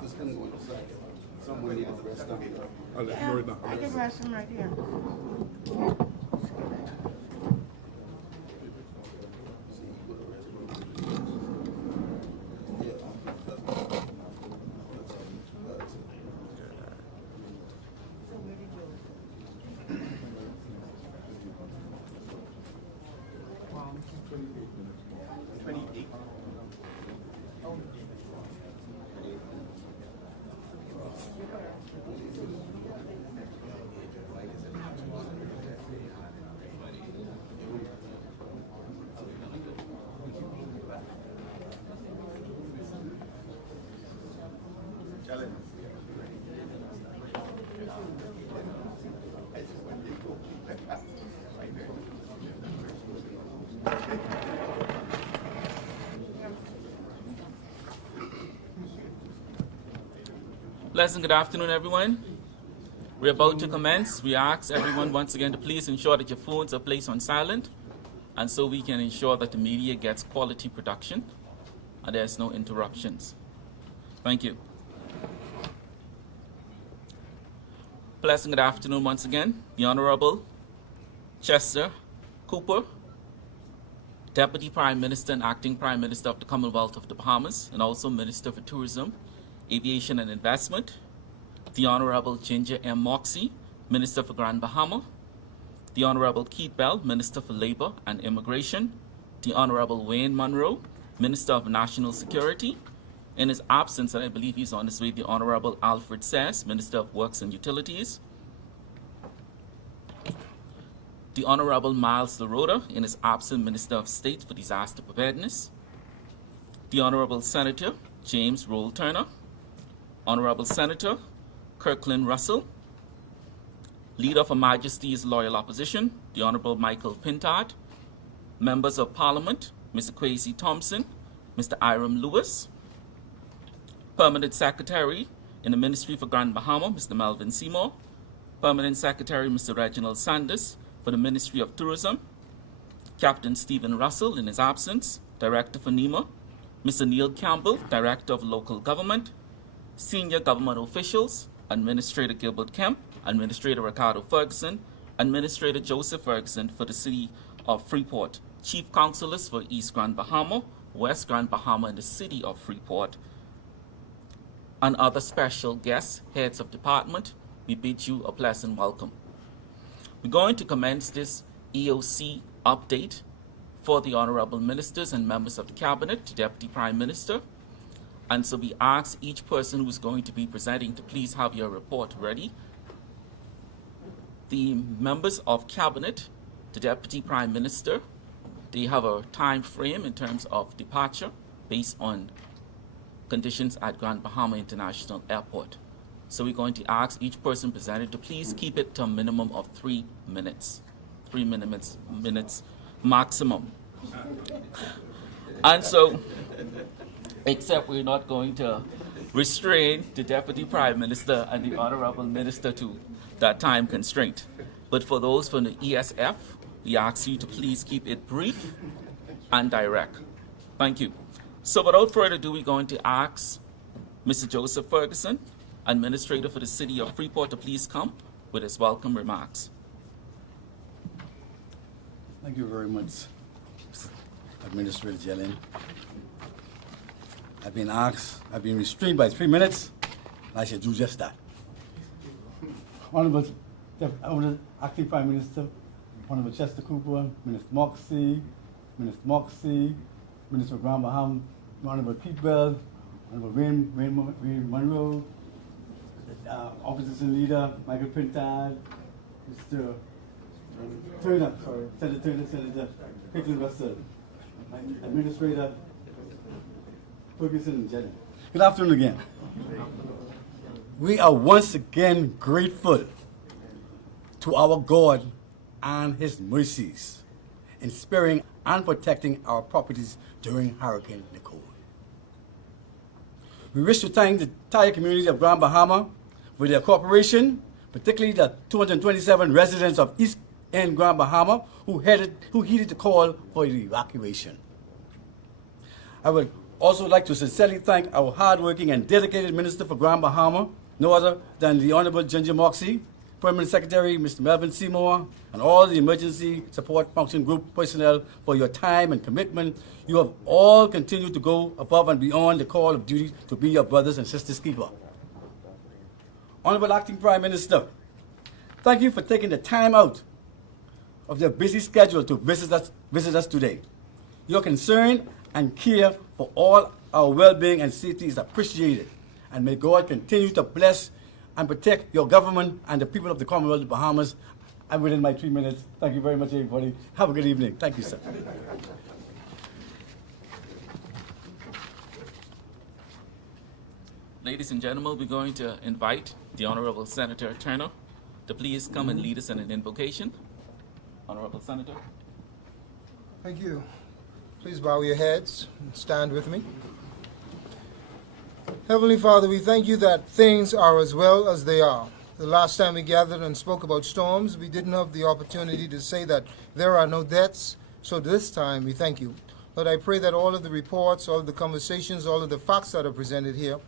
This can go inside. Someone needed the rest of it. I can rest them right here. Pleasant good afternoon, everyone. We're about to commence. We ask everyone once again to please ensure that your phones are placed on silent, and so we can ensure that the media gets quality production and there's no interruptions. Thank you. Pleasant good afternoon once again. The Honorable Chester Cooper, Deputy Prime Minister and Acting Prime Minister of the Commonwealth of the Bahamas, and also Minister for Tourism, Aviation and Investment. The Honorable Ginger M. Moxie, Minister for Grand Bahama. The Honorable Keith Bell, Minister for Labor and Immigration. The Honorable Wayne Monroe, Minister of National Security. In his absence, and I believe he's on his way, the Honorable Alfred Sass, Minister of Works and Utilities. The Honorable Miles LaRota, in his absence, Minister of State for Disaster Preparedness. The Honorable Senator James Roll Turner. Honorable Senator Kirkland Russell. Leader of Her Majesty's Loyal Opposition, the Honorable Michael Pintard. Members of Parliament, Mr. Kwesi Thompson, Mr. Iram Lewis. Permanent Secretary in the Ministry for Grand Bahama, Mr. Melvin Seymour. Permanent Secretary, Mr. Reginald Sanders, for the Ministry of Tourism. Captain Stephen Russell, in his absence, Director for NEMA. Mr. Neil Campbell, Director of Local Government, senior government officials, Administrator Gilbert Kemp, Administrator Ricardo Ferguson, Administrator Joseph Ferguson for the City of Freeport, Chief Counselors for East Grand Bahama, West Grand Bahama, and the City of Freeport, and other special guests, heads of department, we bid you a pleasant welcome. We're going to commence this EOC update for the Honorable Ministers and members of the Cabinet, the Deputy Prime Minister. And so we ask each person who's going to be presenting to please have your report ready. The members of Cabinet, the Deputy Prime Minister, they have a time frame in terms of departure based on conditions at Grand Bahama International Airport. So we're going to ask each person presented to please keep it to a minimum of 3 minutes. 3 minutes maximum. And so, except we're not going to restrain the Deputy Prime Minister and the Honorable Minister to that time constraint. But for those from the ESF, we ask you to please keep it brief and direct. Thank you. So without further ado, we're going to ask Mr. Joseph Ferguson, Administrator for the City of Freeport, to please come with his welcome remarks. Thank you very much, Administrator Jellin. I've been restrained by 3 minutes, and I should do just that. Honorable Acting Prime Minister, Honorable Chester Cooper, Minister Moxie, Minister of Grand Bahama, Honorable Pete Bell, Honorable Wayne Monroe, Opposition Leader Michael Pintard, Mr. Turner, Senator Picklin Russell, Administrator Ferguson and Jenny. Good afternoon again. We are once again grateful to our God and His mercies in sparing and protecting our properties during Hurricane Nicole. We wish to thank the entire community of Grand Bahama for their cooperation, particularly the 227 residents of East End Grand Bahama who heeded the call for the evacuation. I would also like to sincerely thank our hardworking and dedicated Minister for Grand Bahama, no other than the Honorable Ginger Moxie, Permanent Secretary Mr. Melvin Seymour, and all the Emergency Support Function Group personnel for your time and commitment. You have all continued to go above and beyond the call of duty to be your brothers and sisters' keeper. Honorable Acting Prime Minister, thank you for taking the time out of your busy schedule to visit us today. Your concern and care for all our well-being and safety is appreciated, and may God continue to bless and protect your government and the people of the Commonwealth of the Bahamas. I'm within my 3 minutes. Thank you very much, everybody. Have a good evening. Thank you, sir. Ladies and gentlemen, we're going to invite the Honorable Senator Turner to please come and lead us in an invocation. Honorable Senator. Thank you. Please bow your heads and stand with me. Heavenly Father, we thank you that things are as well as they are. The last time we gathered and spoke about storms, we didn't have the opportunity to say that there are no deaths. So this time, we thank you. Lord, I pray that all of the reports, all of the conversations, all of the facts that are presented here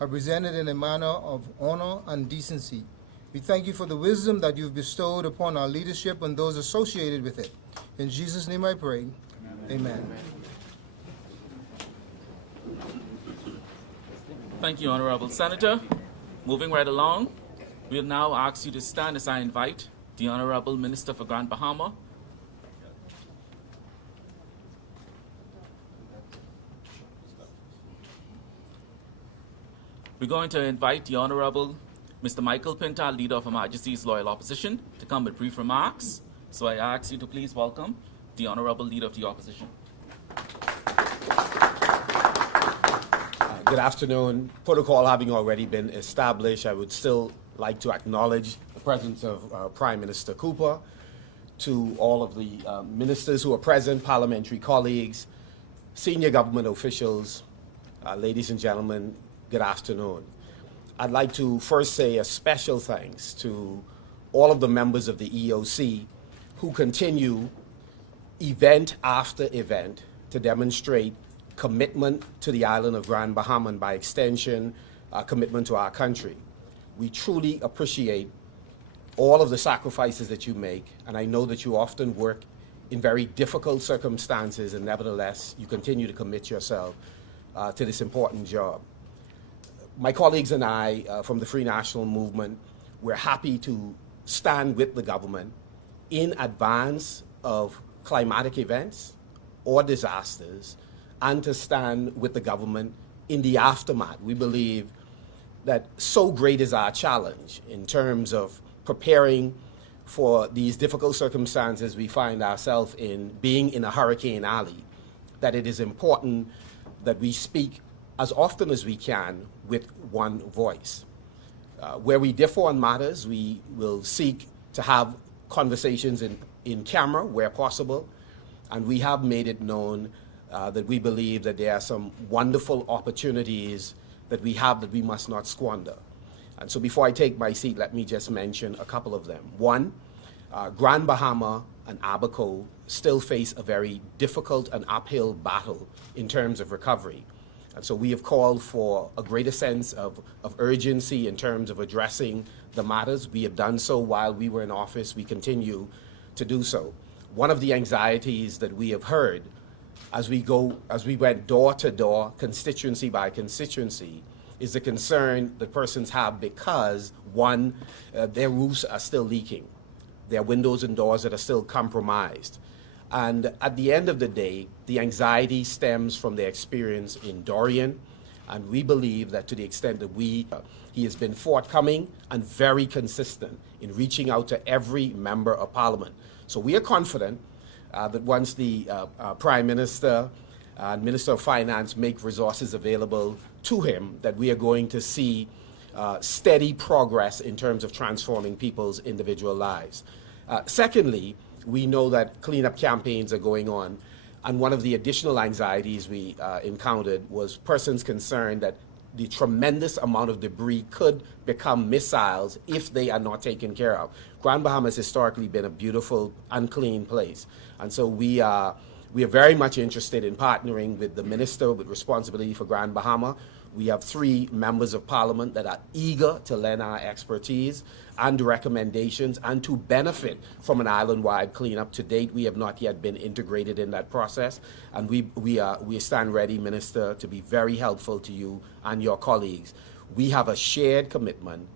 are presented in a manner of honor and decency. We thank you for the wisdom that you've bestowed upon our leadership and those associated with it. In Jesus' name I pray. Amen. Thank you, Honorable Senator. Moving right along, we'll now ask you to stand as I invite the Honorable Minister for Grand Bahama. We're going to invite the Honorable Mr. Michael Pinta, Leader of Her Majesty's Loyal Opposition, to come with brief remarks. So I ask you to please welcome the Honorable Leader of the Opposition. Good afternoon. Protocol having already been established, I would still like to acknowledge the presence of Prime Minister Cooper, to all of the ministers who are present, parliamentary colleagues, senior government officials, ladies and gentlemen, good afternoon. I'd like to first say a special thanks to all of the members of the EOC who continue event after event to demonstrate commitment to the island of Grand Bahama, and by extension, a commitment to our country. We truly appreciate all of the sacrifices that you make, and I know that you often work in very difficult circumstances, and nevertheless, you continue to commit yourself to this important job. My colleagues and I from the Free National Movement, we're happy to stand with the government in advance of climatic events or disasters, and to stand with the government in the aftermath. We believe that so great is our challenge in terms of preparing for these difficult circumstances we find ourselves in, being in a hurricane alley, that it is important that we speak as often as we can with one voice. Where we differ on matters, we will seek to have conversations in camera where possible, and we have made it known that we believe that there are some wonderful opportunities that we have that we must not squander. And so before I take my seat, let me just mention a couple of them. One, Grand Bahama and Abaco still face a very difficult and uphill battle in terms of recovery. And so we have called for a greater sense of urgency in terms of addressing the matters. We have done so while we were in office. We continue to do so. One of the anxieties that we have heard as we went door to door, constituency by constituency, is the concern that persons have because, one, their roofs are still leaking, their windows and doors that are still compromised. And at the end of the day, the anxiety stems from their experience in Dorian, and we believe that to the extent that he has been forthcoming and very consistent in reaching out to every member of Parliament. So we are confident that once the Prime Minister and Minister of Finance make resources available to him, that we are going to see steady progress in terms of transforming people's individual lives. Secondly, we know that cleanup campaigns are going on, and one of the additional anxieties we encountered was persons concerned that the tremendous amount of debris could become missiles if they are not taken care of. Grand Bahama has historically been a beautiful, unclean place, and so we are very much interested in partnering with the Minister with responsibility for Grand Bahama. We have 3 members of Parliament that are eager to lend our expertise and recommendations and to benefit from an island-wide cleanup. To date, we have not yet been integrated in that process, and we stand ready, Minister, to be very helpful to you and your colleagues. We have a shared commitment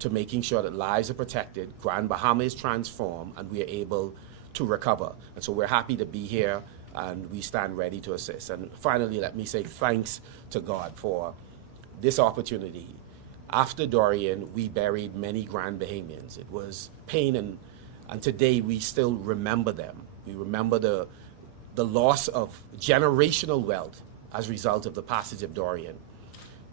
to making sure that lives are protected, Grand Bahama is transformed, and we are able to recover. And so we're happy to be here, and we stand ready to assist. And finally, let me say thanks to God for this opportunity. After Dorian, we buried many Grand Bahamians. It was pain, and today we still remember them. We remember the loss of generational wealth as a result of the passage of Dorian.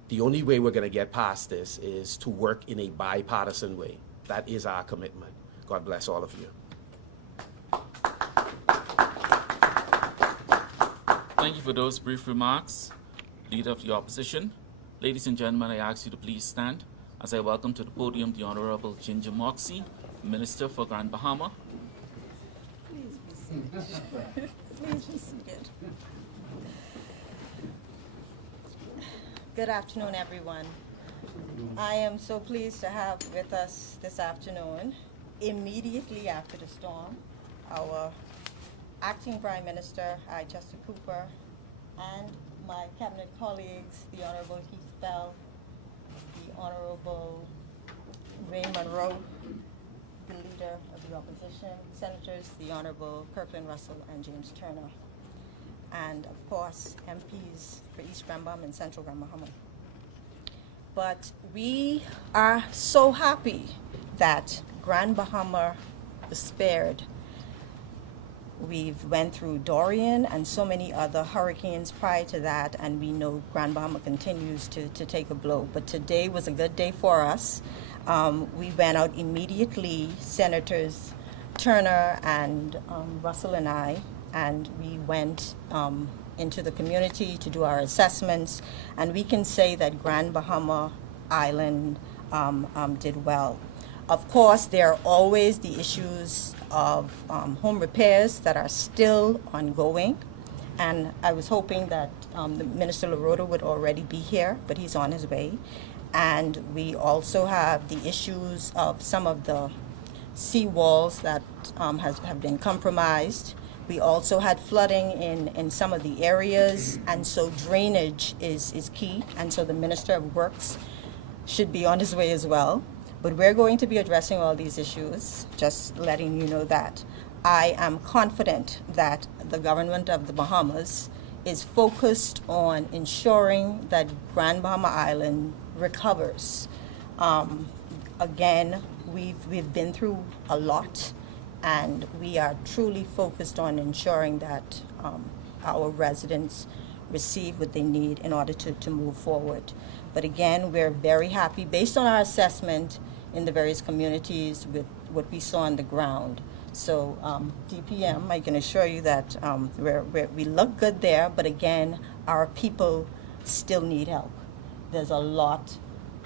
The only way we're going to get past this is to work in a bipartisan way. That is our commitment. God bless all of you. Thank you for those brief remarks, Leader of the Opposition. Ladies and gentlemen, I ask you to please stand as I welcome to the podium the Honorable Ginger Moxie, Minister for Grand Bahama. Please be seated. Please be seated. Good afternoon, everyone. I am so pleased to have with us this afternoon, immediately after the storm, our Acting Prime Minister, Chester Cooper, and my cabinet colleagues, the Honorable Heath Bell, the Honorable Ray Monroe, the Leader of the Opposition, Senators, the Honorable Kirkland Russell and James Turner, and of course, MPs for East Grand Bahama and Central Grand Bahama. But we are so happy that Grand Bahama was spared. We've went through Dorian and so many other hurricanes prior to that, and we know Grand Bahama continues to take a blow. But today was a good day for us. We went out immediately, Senators Turner and Russell and I, and we went into the community to do our assessments, and we can say that Grand Bahama Island did well. Of course, there are always the issues of home repairs that are still ongoing, And I was hoping that the Minister LaRota would already be here, but he's on his way. And we also have the issues of some of the sea walls that have been compromised. We also had flooding in some of the areas, and so drainage is key. And so the Minister of Works should be on his way as well. But we're going to be addressing all these issues, just letting you know that. I am confident that the government of the Bahamas is focused on ensuring that Grand Bahama Island recovers. Again, we've been through a lot, and we are truly focused on ensuring that our residents receive what they need in order to move forward. But again, we're very happy, based on our assessment in the various communities, with what we saw on the ground. So DPM, I can assure you that we look good there, but again, our people still need help. There's a lot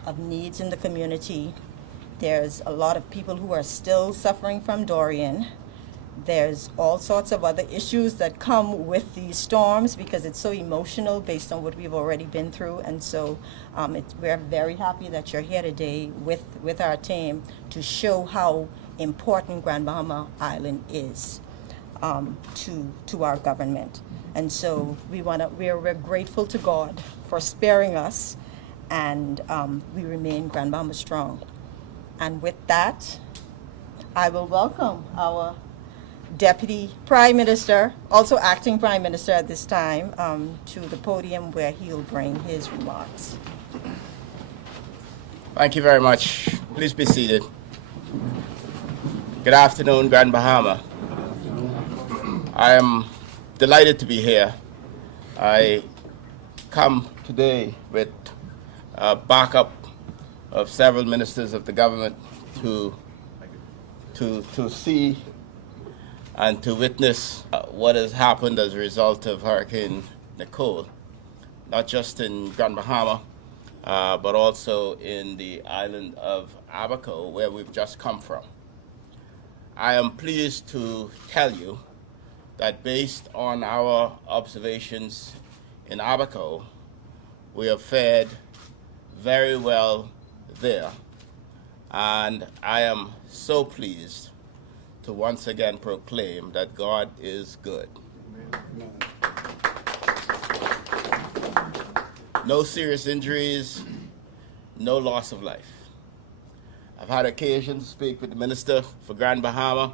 of needs in the community. There's a lot of people who are still suffering from Dorian. There's all sorts of other issues that come with these storms because it's so emotional based on what we've already been through. And so we're very happy that you're here today with our team to show how important Grand Bahama Island is to our government. And so we're grateful to God for sparing us, and we remain Grand Bahama strong. And with that, I will welcome our Deputy Prime Minister, also Acting Prime Minister at this time, to the podium where he'll bring his remarks. Thank you very much. Please be seated. Good afternoon, Grand Bahama. I am delighted to be here. I come today with backup of several ministers of the government to see and to witness what has happened as a result of Hurricane Nicole, not just in Grand Bahama, but also in the island of Abaco, where we've just come from. I am pleased to tell you that based on our observations in Abaco, we have fared very well there. And I am so pleased to once again proclaim that God is good. No serious injuries, no loss of life. I've had occasion to speak with the Minister for Grand Bahama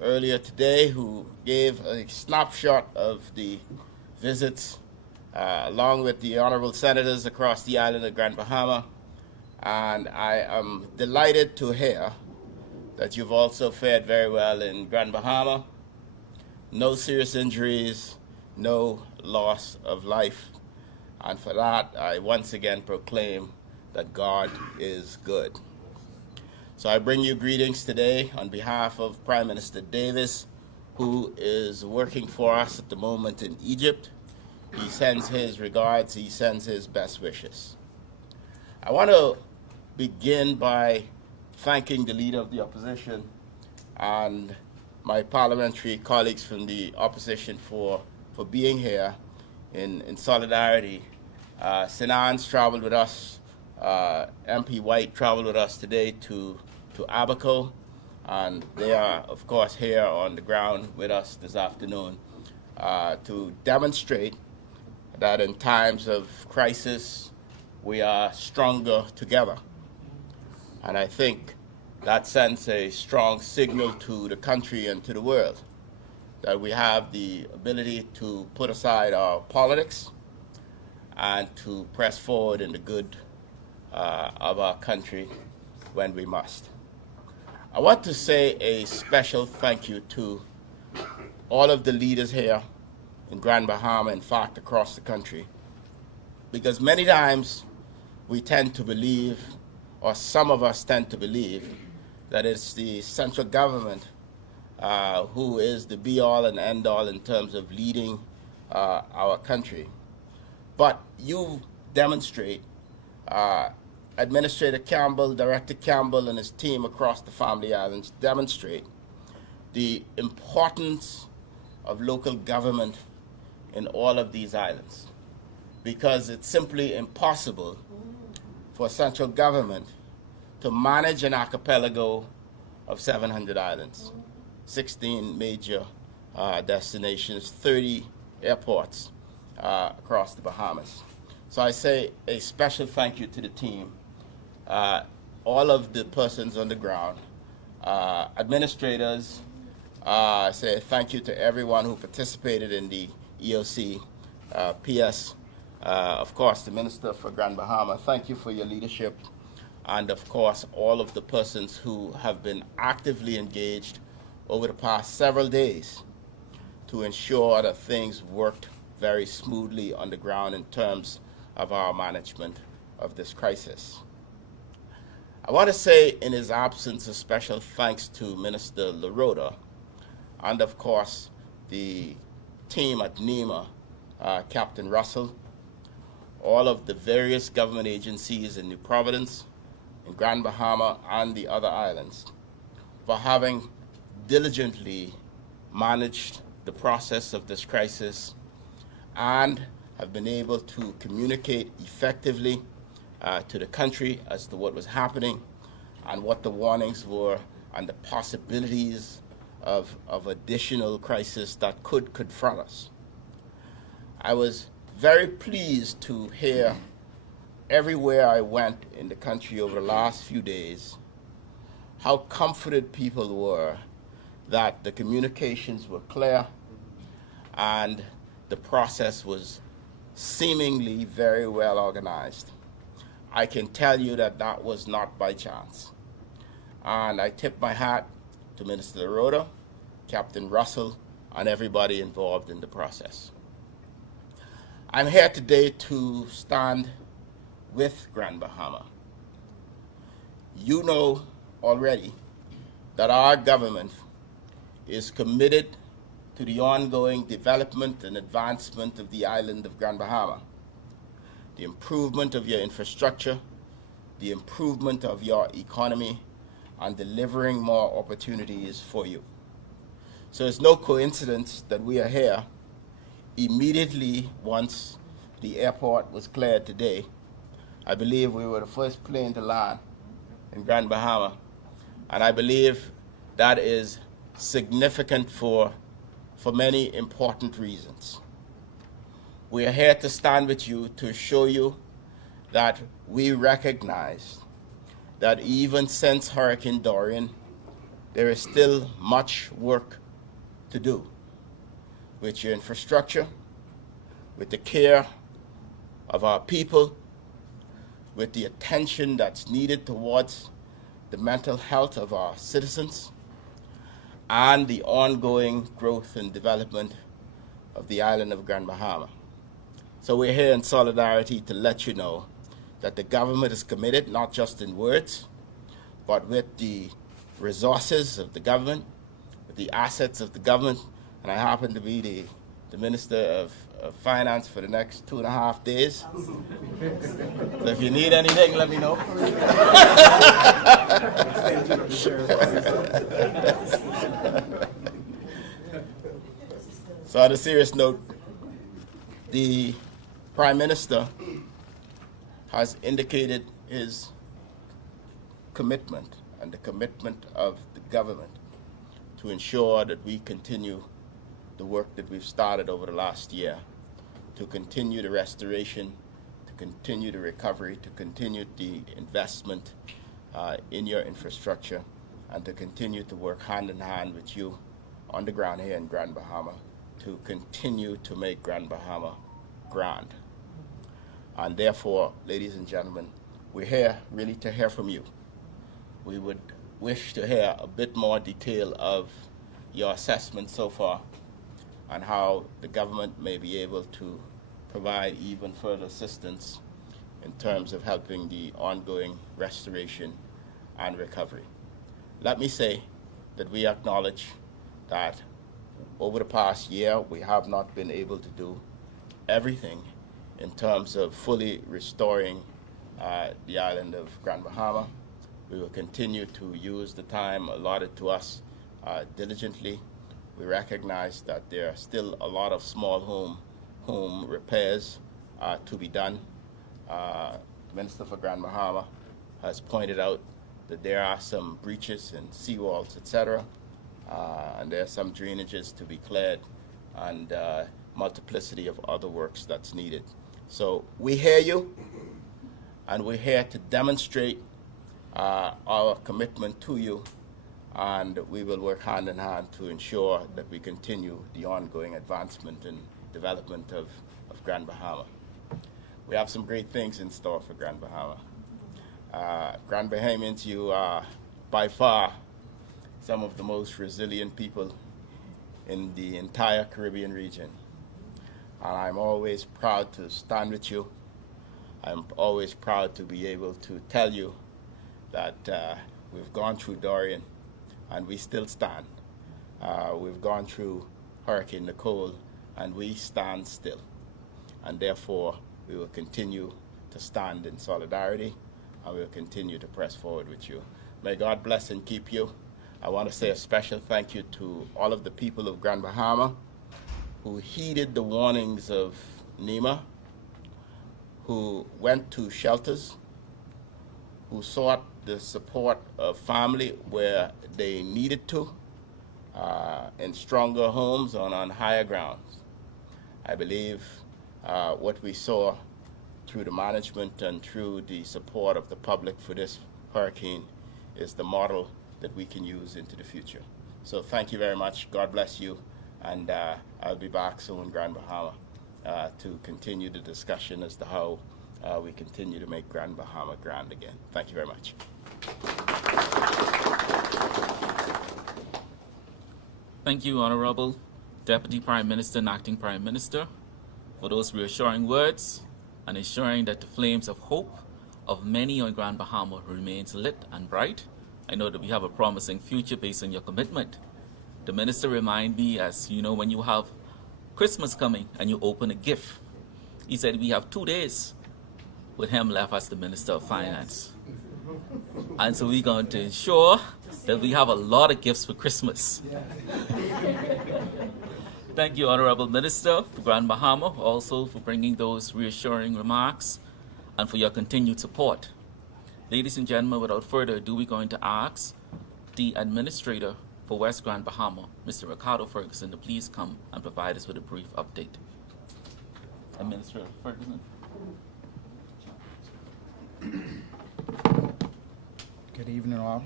earlier today, who gave a snapshot of the visits along with the honorable senators across the island of Grand Bahama. And I am delighted to hear that you've also fared very well in Grand Bahama. No serious injuries, no loss of life. And for that, I once again proclaim that God is good. So I bring you greetings today on behalf of Prime Minister Davis, who is working for us at the moment in Egypt. He sends his regards, he sends his best wishes. I want to begin by thanking the Leader of the Opposition and my parliamentary colleagues from the opposition for being here in solidarity. Sinan's traveled with us, MP White traveled with us today to Abaco, and they are, of course, here on the ground with us this afternoon to demonstrate that in times of crisis, we are stronger together. And I think that sends a strong signal to the country and to the world that we have the ability to put aside our politics and to press forward in the good of our country when we must. I want to say a special thank you to all of the leaders here in Grand Bahama, in fact, across the country, because many times we tend to believe, or some of us tend to believe, that it's the central government who is the be-all and end-all in terms of leading our country. But you demonstrate, Administrator Campbell, Director Campbell and his team across the Family Islands demonstrate the importance of local government in all of these islands, because it's simply impossible for central government to manage an archipelago of 700 islands, 16 major destinations, 30 airports across the Bahamas. So I say a special thank you to the team, all of the persons on the ground, administrators. I say thank you to everyone who participated in the EOC, PS, of course, the Minister for Grand Bahama. Thank you for your leadership. And of course, all of the persons who have been actively engaged over the past several days to ensure that things worked very smoothly on the ground in terms of our management of this crisis. I want to say in his absence a special thanks to Minister LaRota and of course the team at NEMA, Captain Russell, all of the various government agencies in New Providence, in Grand Bahama and the other islands for having diligently managed the process of this crisis and have been able to communicate effectively to the country as to what was happening and what the warnings were and the possibilities of additional crisis that could confront us. I was very pleased to hear everywhere I went in the country over the last few days how comforted people were that the communications were clear and the process was seemingly very well organized. I can tell you that that was not by chance. And I tip my hat to Minister LaRota, Captain Russell, and everybody involved in the process. I'm here today to stand with Grand Bahama. You know already that our government is committed to the ongoing development and advancement of the island of Grand Bahama, the improvement of your infrastructure, the improvement of your economy, and delivering more opportunities for you. So it's no coincidence that we are here immediately once the airport was cleared today. I believe we were the first plane to land in Grand Bahama, and I believe that is significant for many important reasons. We are here to stand with you to show you that we recognize that even since Hurricane Dorian, there is still much work to do with your infrastructure, with the care of our people, with the attention that's needed towards the mental health of our citizens, and the ongoing growth and development of the island of Grand Bahama. So we're here in solidarity to let you know that the government is committed, not just in words, but with the resources of the government, with the assets of the government, and I happen to be the Minister of Finance for the next 2.5 days. So if you need anything, let me know. So on a serious note, the Prime Minister has indicated his commitment and the commitment of the government to ensure that we continue the work that we've started over the last year, to continue the restoration, to continue the recovery, to continue the investment in your infrastructure, and to continue to work hand in hand with you on the ground here in Grand Bahama to continue to make Grand Bahama grand. And therefore, ladies and gentlemen, we're here really to hear from you. We would wish to hear a bit more detail of your assessment so far and how the government may be able to provide even further assistance in terms of helping the ongoing restoration and recovery. Let me say that we acknowledge that over the past year we have not been able to do everything in terms of fully restoring the island of Grand Bahama. We will continue to use the time allotted to us diligently. We recognize that there are still a lot of small home home repairs are to be done. Minister for Grand Bahama has pointed out that there are some breaches and seawalls, etc., and there are some drainages to be cleared, and multiplicity of other works that's needed. So we hear you, and we're here to demonstrate our commitment to you, and we will work hand in hand to ensure that we continue the ongoing advancement and development of Grand Bahama. We have some great things in store for Grand Bahama. Grand Bahamians, you are by far some of the most resilient people in the entire Caribbean region. And I'm always proud to stand with you. I'm always proud to be able to tell you that we've gone through Dorian and we still stand. We've gone through Hurricane Nicole and we stand still. And therefore, we will continue to stand in solidarity, and we'll continue to press forward with you. May God bless and keep you. I want to say a special thank you to all of the people of Grand Bahama who heeded the warnings of NEMA, who went to shelters, who sought the support of family where they needed to, in stronger homes and on higher grounds. I believe what we saw through the management and through the support of the public for this hurricane is the model that we can use into the future. So thank you very much. God bless you. And I'll be back soon in Grand Bahama to continue the discussion as to how we continue to make Grand Bahama grand again. Thank you very much. Thank you, Honorable Deputy Prime Minister and Acting Prime Minister, for those reassuring words and ensuring that the flames of hope of many on Grand Bahama remains lit and bright. I know that we have a promising future based on your commitment. The minister reminded me, as you know, when you have Christmas coming and you open a gift, he said we have 2 days with him left as the Minister of Finance. And so we're going to ensure that we have a lot of gifts for Christmas. Thank you, Honorable Minister, for Grand Bahama, also for bringing those reassuring remarks and for your continued support. Ladies and gentlemen, without further ado, we're going to ask the Administrator for West Grand Bahama, Mr. Ricardo Ferguson, to please come and provide us with a brief update. Administrator Ferguson. Good evening, all.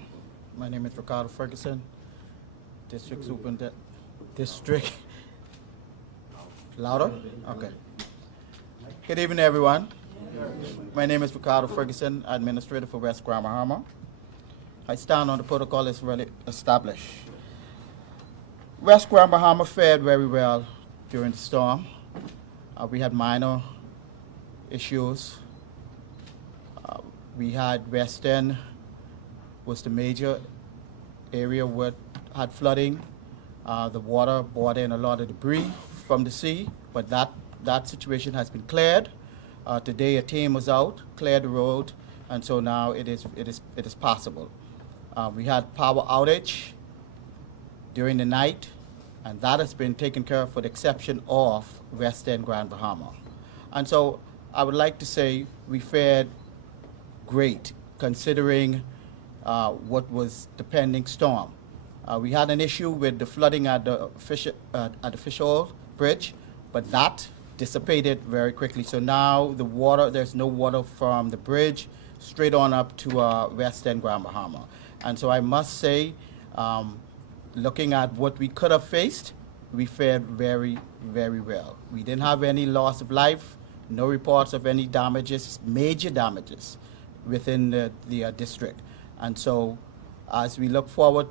My name is Ricardo Ferguson, District Superintendent. District. Louder? Okay. Good evening, everyone. My name is Ricardo Ferguson, Administrator for West Grand Bahama. I stand on the protocol as really established. West Grand Bahama fared very well during the storm. We had minor issues. We had West End was the major area where had flooding. The water brought in a lot of debris from the sea, but that situation has been cleared. Today a team was out, cleared the road, and so now it is passable. We had power outage during the night, and that has been taken care of for the exception of West End Grand Bahama. And so I would like to say we fared great considering what was the pending storm. We had an issue with the flooding at the Fish Oil Bridge, but that dissipated very quickly. So now the water, there's no water from the bridge straight on up to West End Grand Bahama. And so I must say, looking at what we could have faced, we fared very, very well. We didn't have any loss of life, no reports of any damages, major damages within the district. And so as we look forward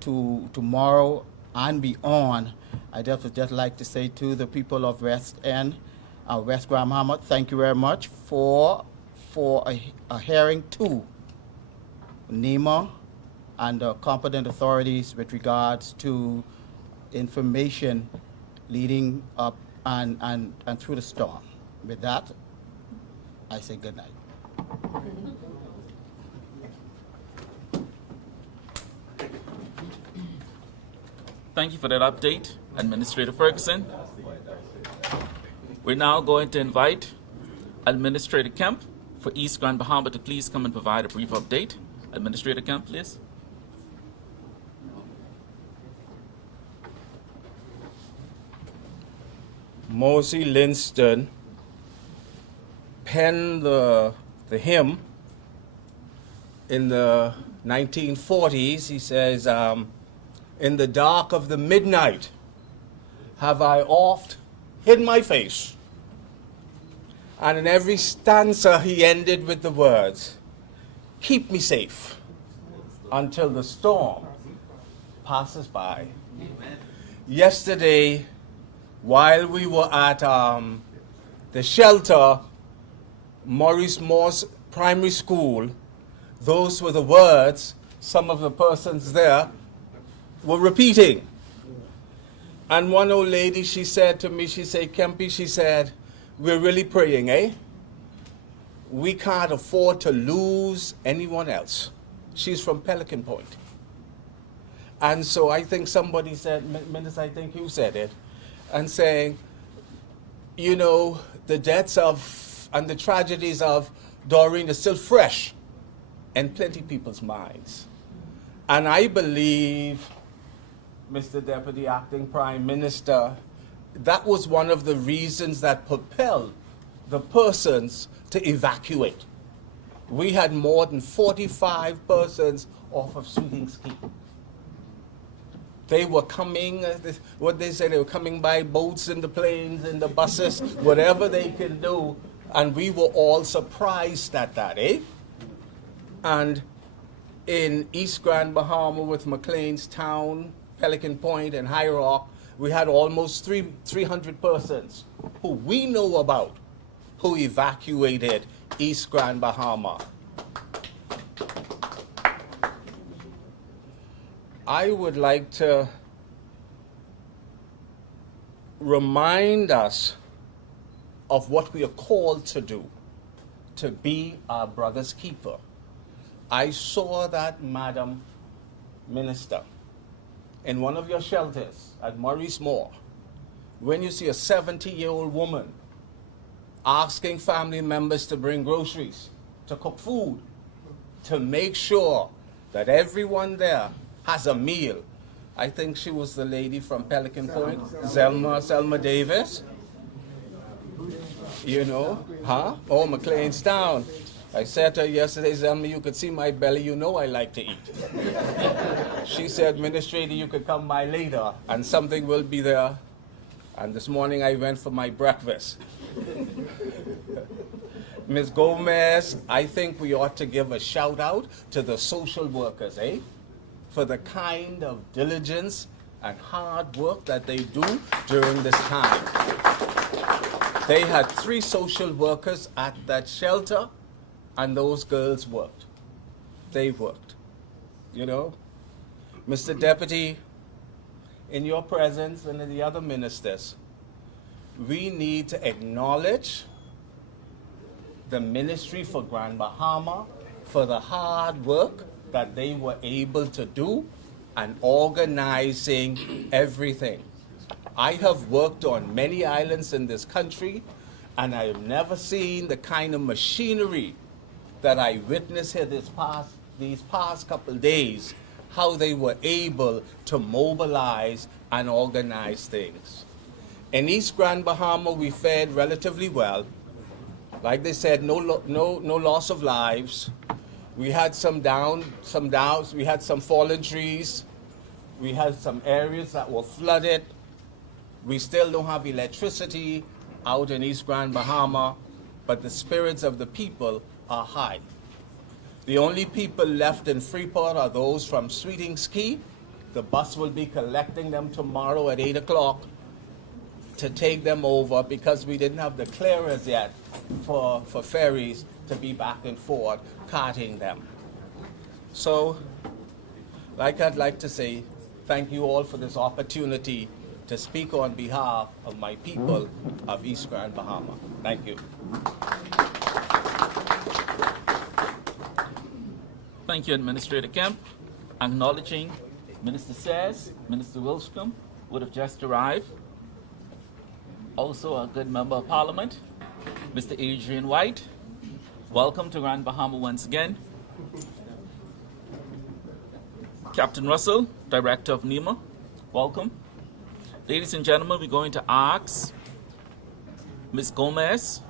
to tomorrow and beyond, I just like to say to the people of West End, West Grand Bahama, thank you very much for a hearing to NEMA and the competent authorities with regards to information leading up and through the storm. With that, I say good night. Thank you for that update, Administrator Ferguson. We're now going to invite Administrator Kemp for East Grand Bahama to please come and provide a brief update. Administrator Kemp, please. Mosey Linston penned the hymn in the 1940s. He says, in the dark of the midnight have I oft hid my face. And in every stanza he ended with the words, keep me safe until the storm passes by. Amen. Yesterday, while we were at the shelter, Maurice Morse Primary School, those were the words some of the persons there were repeating. And one old lady, she said to me, she said, Kempy, she said, we're really praying, eh? We can't afford to lose anyone else. She's from Pelican Point. And so I think somebody said, Minister, I think you said it, and saying, you know, the deaths of and the tragedies of Doreen is still fresh in plenty of people's minds. And I believe, Mr. Deputy Acting Prime Minister, that was one of the reasons that propelled the persons to evacuate. We had more than 45 persons off of Sweeting Ski. They were coming, what they say, they were coming by boats and the planes and the buses, whatever they can do, and we were all surprised at that, eh? And in East Grand Bahama with McLean's Town, Pelican Point, and High Rock, we had almost 300 persons who we know about who evacuated East Grand Bahama. I would like to remind us of what we are called to do, to be our brother's keeper. I saw that, Madam Minister, in one of your shelters at Maurice Moore, when you see a 70-year-old woman asking family members to bring groceries, to cook food, to make sure that everyone there has a meal. I think she was the lady from Pelican Point, Selma Davis. You know, huh? Oh, McLean's Town. I said to her yesterday, Selma, you could see my belly, you know I like to eat. She said, Administrator, you could come by later and something will be there. And this morning I went for my breakfast. Ms. Gomez, I think we ought to give a shout out to the social workers, eh? For the kind of diligence and hard work that they do during this time. They had 3 social workers at that shelter, and those girls worked. They worked, you know. Mr. Deputy, in your presence and in the other ministers, we need to acknowledge the Ministry for Grand Bahama for the hard work that they were able to do and organizing everything. I have worked on many islands in this country, and I have never seen the kind of machinery that I witnessed here these past couple days, how they were able to mobilize and organize things. In East Grand Bahama, we fared relatively well. Like they said, no loss of lives. We had some downs, we had some fallen trees, we had some areas that were flooded. We still don't have electricity out in East Grand Bahama, but the spirits of the people are high. The only people left in Freeport are those from Sweeting Ski. The bus will be collecting them tomorrow at 8 o'clock to take them over because we didn't have the clearance yet for ferries to be back and forth carting them. So, I'd like to say thank you all for this opportunity to speak on behalf of my people of East Grand Bahama. Thank you. Thank you, Administrator Kemp. Acknowledging Minister Sayers, Minister Wilscombe would have just arrived. Also a good member of Parliament, Mr. Adrian White. Welcome to Grand Bahama once again. Captain Russell, Director of NEMA, welcome. Ladies and gentlemen, we're going to ask Ms. Gomez,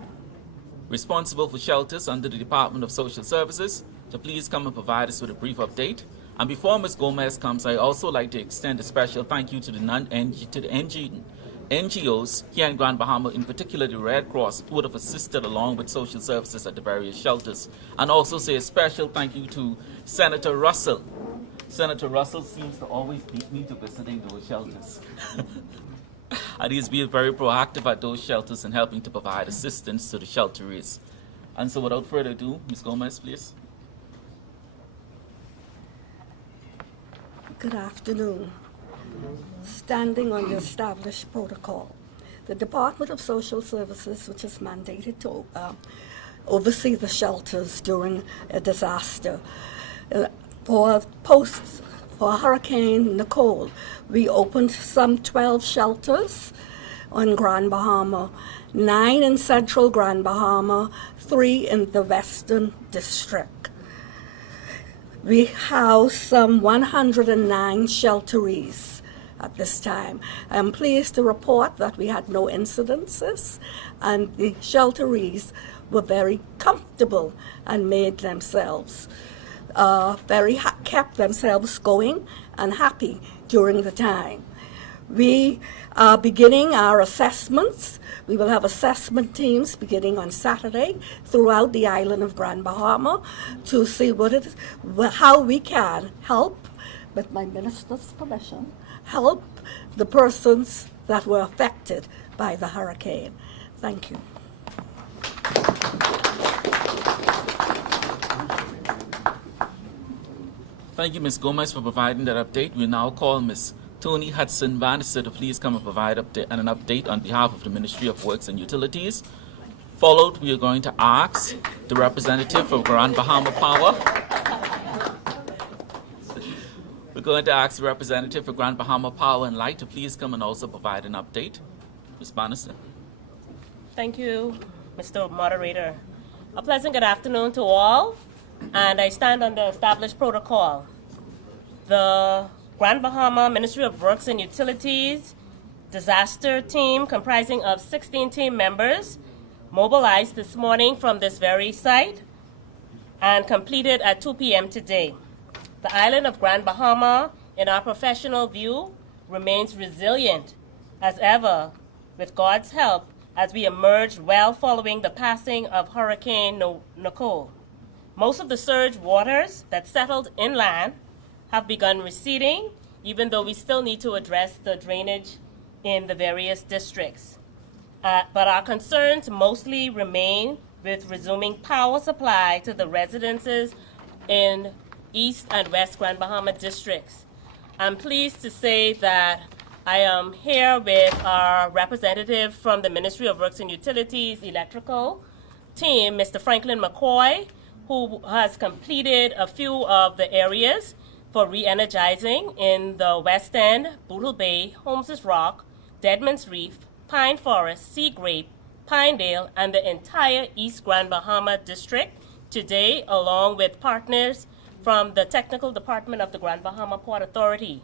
responsible for shelters under the Department of Social Services, to please come and provide us with a brief update. And before Ms. Gomez comes, I also like to extend a special thank you to the NGOs here in Grand Bahama, in particular the Red Cross, who would have assisted along with social services at the various shelters. And also say a special thank you to Senator Russell. Senator Russell seems to always beat me to visiting those shelters. And he's been very proactive at those shelters and helping to provide assistance to the shelterees. And so without further ado, Ms. Gomez, please. Good afternoon. Standing on the established protocol, the Department of Social Services, which is mandated to oversee the shelters during a disaster, for Hurricane Nicole, we opened some 12 shelters on Grand Bahama, 9 in central Grand Bahama, 3 in the Western District. We house some 109 shelterees at this time. I'm pleased to report that we had no incidences, and the shelterees were very comfortable and made themselves kept themselves going and happy during the time. We are beginning our assessments. We will have assessment teams beginning on Saturday throughout the island of Grand Bahama to see how we can help, with my minister's permission, help the persons that were affected by the hurricane. Thank you. Thank you, Ms. Gomez, for providing that update. We now call Ms. Tony Hudson-Bannister to please come and provide an update on behalf of the Ministry of Works and Utilities. Followed, we are going to ask the representative of Grand Bahama Power. We're going to ask the representative for Grand Bahama Power and Light to please come and also provide an update. Ms. Bannister. Thank you, Mr. Moderator. A pleasant good afternoon to all, and I stand on the established protocol. The Grand Bahama Ministry of Works and Utilities disaster team, comprising of 16 team members, mobilized this morning from this very site and completed at 2 p.m. today. The island of Grand Bahama, in our professional view, remains resilient as ever, with God's help, as we emerged well following the passing of Hurricane Nicole. Most of the surge waters that settled inland have begun receding, even though we still need to address the drainage in the various districts. But our concerns mostly remain with resuming power supply to the residences in East and West Grand Bahama districts. I'm pleased to say that I am here with our representative from the Ministry of Works and Utilities electrical team, Mr. Franklin McCoy, who has completed a few of the areas for re-energizing in the West End, Bootle Bay, Holmes's Rock, Deadman's Reef, Pine Forest, Sea Grape, Pinedale, and the entire East Grand Bahama district today, along with partners from the technical department of the Grand Bahama Port Authority.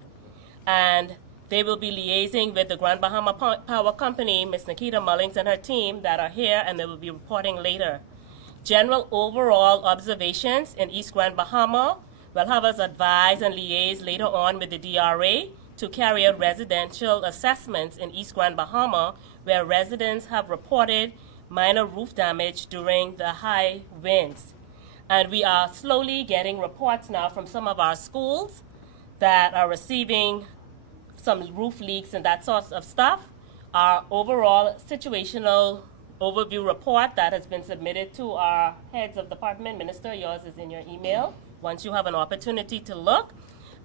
And they will be liaising with the Grand Bahama Power Company, Ms. Nikita Mullings and her team that are here, and they will be reporting later. General overall observations in East Grand Bahama will have us advise and liaise later on with the DRA to carry out residential assessments in East Grand Bahama, where residents have reported minor roof damage during the high winds. And we are slowly getting reports now from some of our schools that are receiving some roof leaks and that sort of stuff. Our overall situational overview report that has been submitted to our heads of department. Minister, yours is in your email once you have an opportunity to look.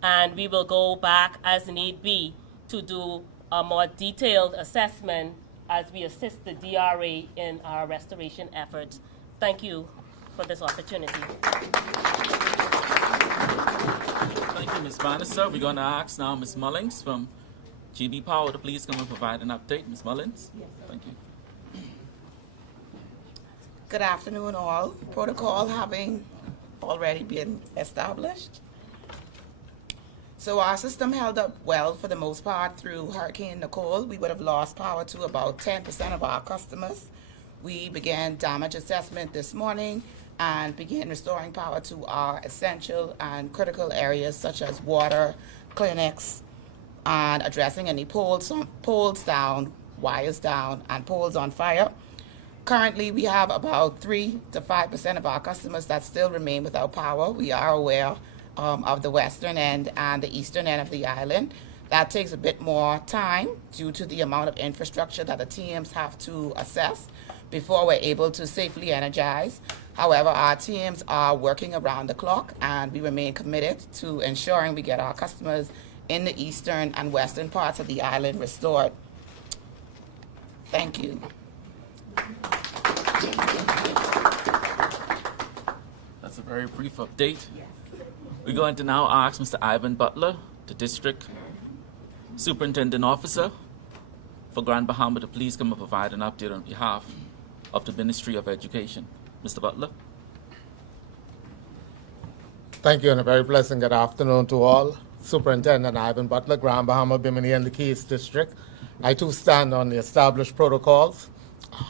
And we will go back as need be to do a more detailed assessment as we assist the DRA in our restoration efforts. Thank you for this opportunity. Thank you, Ms. Bannister. We're going to ask now Ms. Mullings from GB Power to please come and provide an update. Ms. Mullins? Yes. Thank you. Good afternoon, all. Protocol having already been established. So our system held up well for the most part through Hurricane Nicole. We would have lost power to about 10% of our customers. We began damage assessment this morning and began restoring power to our essential and critical areas such as water, clinics, and addressing any poles down, wires down, and poles on fire. Currently, we have about 3 to 5% of our customers that still remain without power. We are aware of the western end and the eastern end of the island. That takes a bit more time due to the amount of infrastructure that the teams have to assess before we're able to safely energize. However, our teams are working around the clock, and we remain committed to ensuring we get our customers in the eastern and western parts of the island restored. Thank you. That's a very brief update. We're going to now ask Mr. Ivan Butler, the District Superintendent Officer for Grand Bahama, to please come and provide an update on behalf of the Ministry of Education. Mr. Butler. Thank you, and a very pleasant good afternoon to all. Superintendent Ivan Butler, Grand Bahama, Bimini, and the Keys District. I too stand on the established protocols.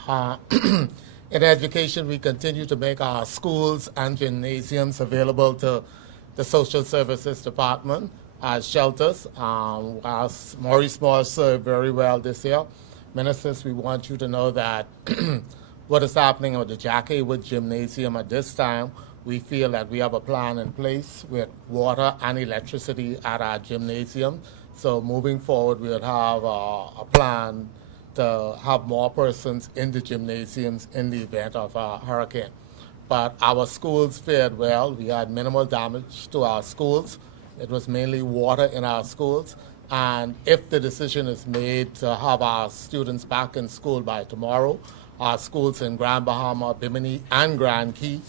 In education, we continue to make our schools and gymnasiums available to the Social Services Department as shelters. Maurice Moore served very well this year. Ministers, we want you to know that what is happening with the Jack Haywood Gymnasium at this time, we feel that we have a plan in place with water and electricity at our gymnasium. So moving forward, we'll have a plan to have more persons in the gymnasiums in the event of a hurricane. But our schools fared well. We had minimal damage to our schools. It was mainly water in our schools. And if the decision is made to have our students back in school by tomorrow, our schools in Grand Bahama, Bimini, and Grand Key,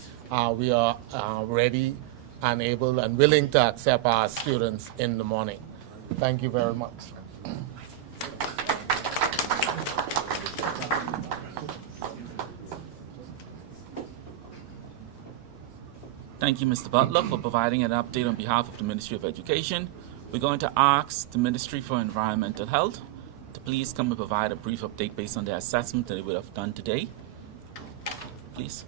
we are ready and able and willing to accept our students in the morning. Thank you very much. Thank you, Mr. Butler, for providing an update on behalf of the Ministry of Education. We're going to ask the Ministry for Environmental Health to please come and provide a brief update based on the assessment that they would have done today. Please.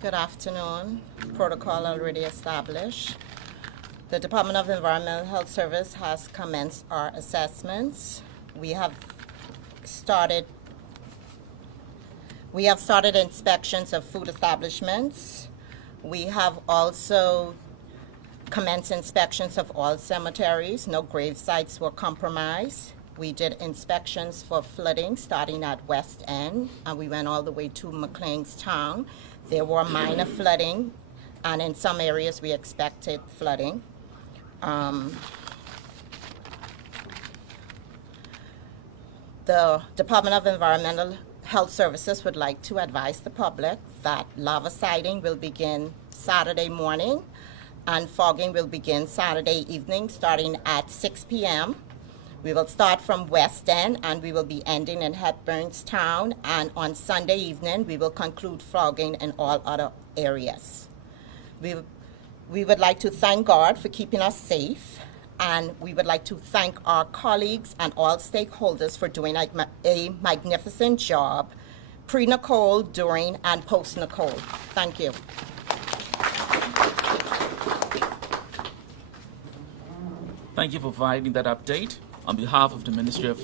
Good afternoon. Protocol already established. The Department of Environmental Health Service has commenced our assessments. We have started inspections of food establishments. We have also commenced inspections of all cemeteries. No grave sites were compromised. We did inspections for flooding starting at West End, and we went all the way to McLean's Town. There were minor flooding, and in some areas we expected flooding. The Department of Environmental Health Services would like to advise the public that lava siding will begin Saturday morning and fogging will begin Saturday evening starting at 6 p.m. We will start from West End and we will be ending in Hepburn's Town, and on Sunday evening we will conclude fogging in all other areas. We would like to thank God for keeping us safe, and we would like to thank our colleagues and all stakeholders for doing a magnificent job pre-Nicole, during, and post-Nicole. Thank you. Thank you for providing that update. On behalf of the Ministry of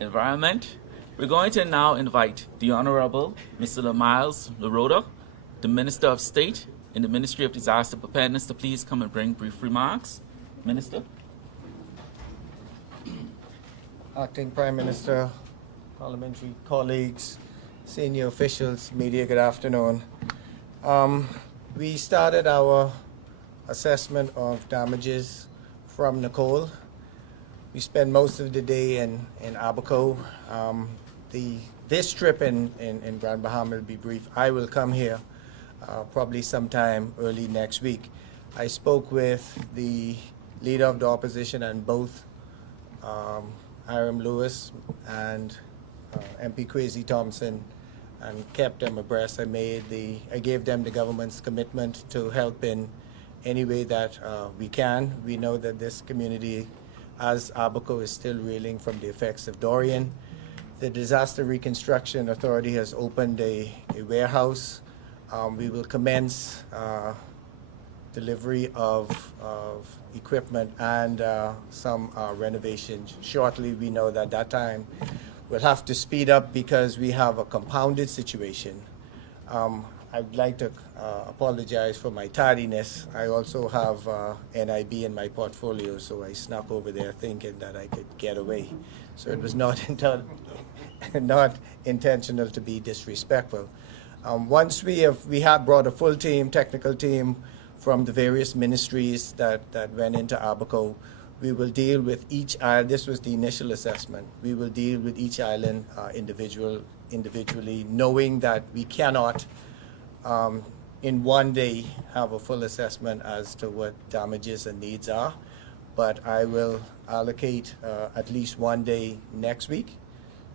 Environment, we're going to now invite the Honorable Mr. Miles LaRoda, the Minister of State in the Ministry of Disaster Preparedness, to please come and bring brief remarks. Minister. Acting Prime Minister, parliamentary colleagues, senior officials, media, good afternoon. We started our assessment of damages from Nicole. We spent most of the day in Abaco this trip in Grand Bahama will be brief. I will come here probably sometime early next week. I spoke with the leader of the opposition and both Hiram Lewis and MP Kwesi Thompson and kept them abreast. I gave them the government's commitment to help in any way that we can. We know that this community, as Abaco, is still reeling from the effects of Dorian. The Disaster Reconstruction Authority has opened a warehouse. We will commence delivery of equipment and some renovations shortly. We know that that time we'll have to speed up because we have a compounded situation. I'd like to apologize for my tardiness. I also have NIB in my portfolio, so I snuck over there thinking that I could get away. So it was not not intentional to be disrespectful. Once we have brought a full team, technical team from the various ministries that went into Abaco, we will deal with each island. This was the initial assessment. We will deal with each island individually, knowing that we cannot in one day have a full assessment as to what damages and needs are. But I will allocate at least one day next week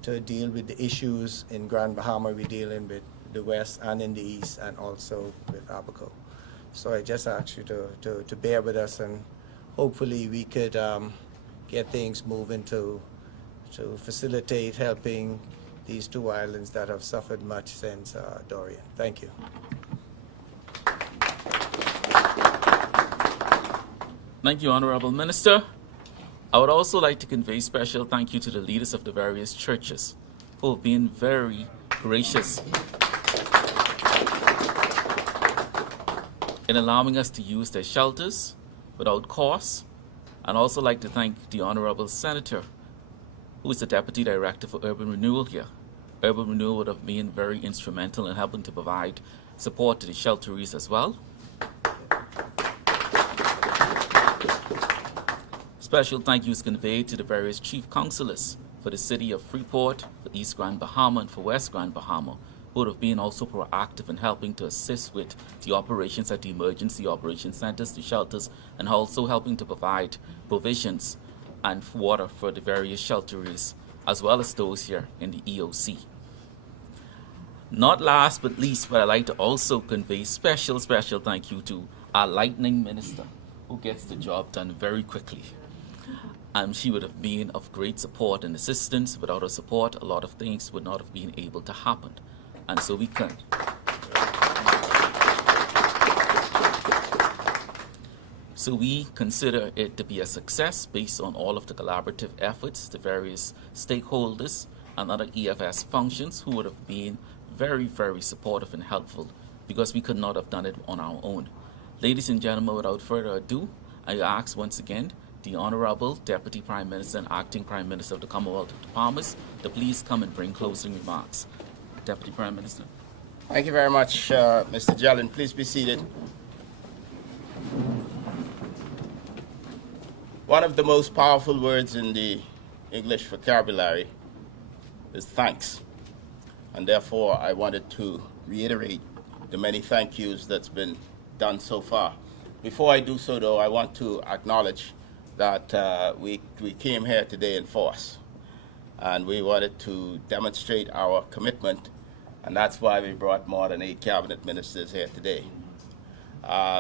to deal with the issues in Grand Bahama. We're dealing with the west and in the east and also with Abaco. So I just ask you to bear with us, and hopefully we could get things moving to facilitate helping these two islands that have suffered much since Dorian. Thank you. Thank you, Honorable Minister. I would also like to convey special thank you to the leaders of the various churches who have been very gracious in allowing us to use their shelters without cost. And also like to thank the Honorable Senator, who is the Deputy Director for Urban Renewal here. Urban Renewal would have been very instrumental in helping to provide support to the shelteries as well. Special thank you is conveyed to the various chief councillors for the city of Freeport, for East Grand Bahama, and for West Grand Bahama, who would have been also proactive in helping to assist with the operations at the emergency operation centers, the shelters, and also helping to provide provisions and water for the various shelteries, as well as those here in the EOC. Not last but least, but I'd like to also convey special thank you to our Lightning Minister, who gets the job done very quickly. She would have been of great support and assistance. Without her support, a lot of things would not have been able to happen. And so we can. So we consider it to be a success based on all of the collaborative efforts, the various stakeholders and other EFS functions who would have been very supportive and helpful, because we could not have done it on our own. Ladies and gentlemen, without further ado, I ask once again the Honorable Deputy Prime Minister and Acting Prime Minister of the Commonwealth of the Bahamas to please come and bring closing remarks. Deputy Prime Minister. Thank you very much, Mr. Jellin. Please be seated. One of the most powerful words in the English vocabulary is thanks. And therefore, I wanted to reiterate the many thank yous that's been done so far. Before I do so, though, I want to acknowledge that we came here today in force, and we wanted to demonstrate our commitment, and that's why we brought more than 8 cabinet ministers here today.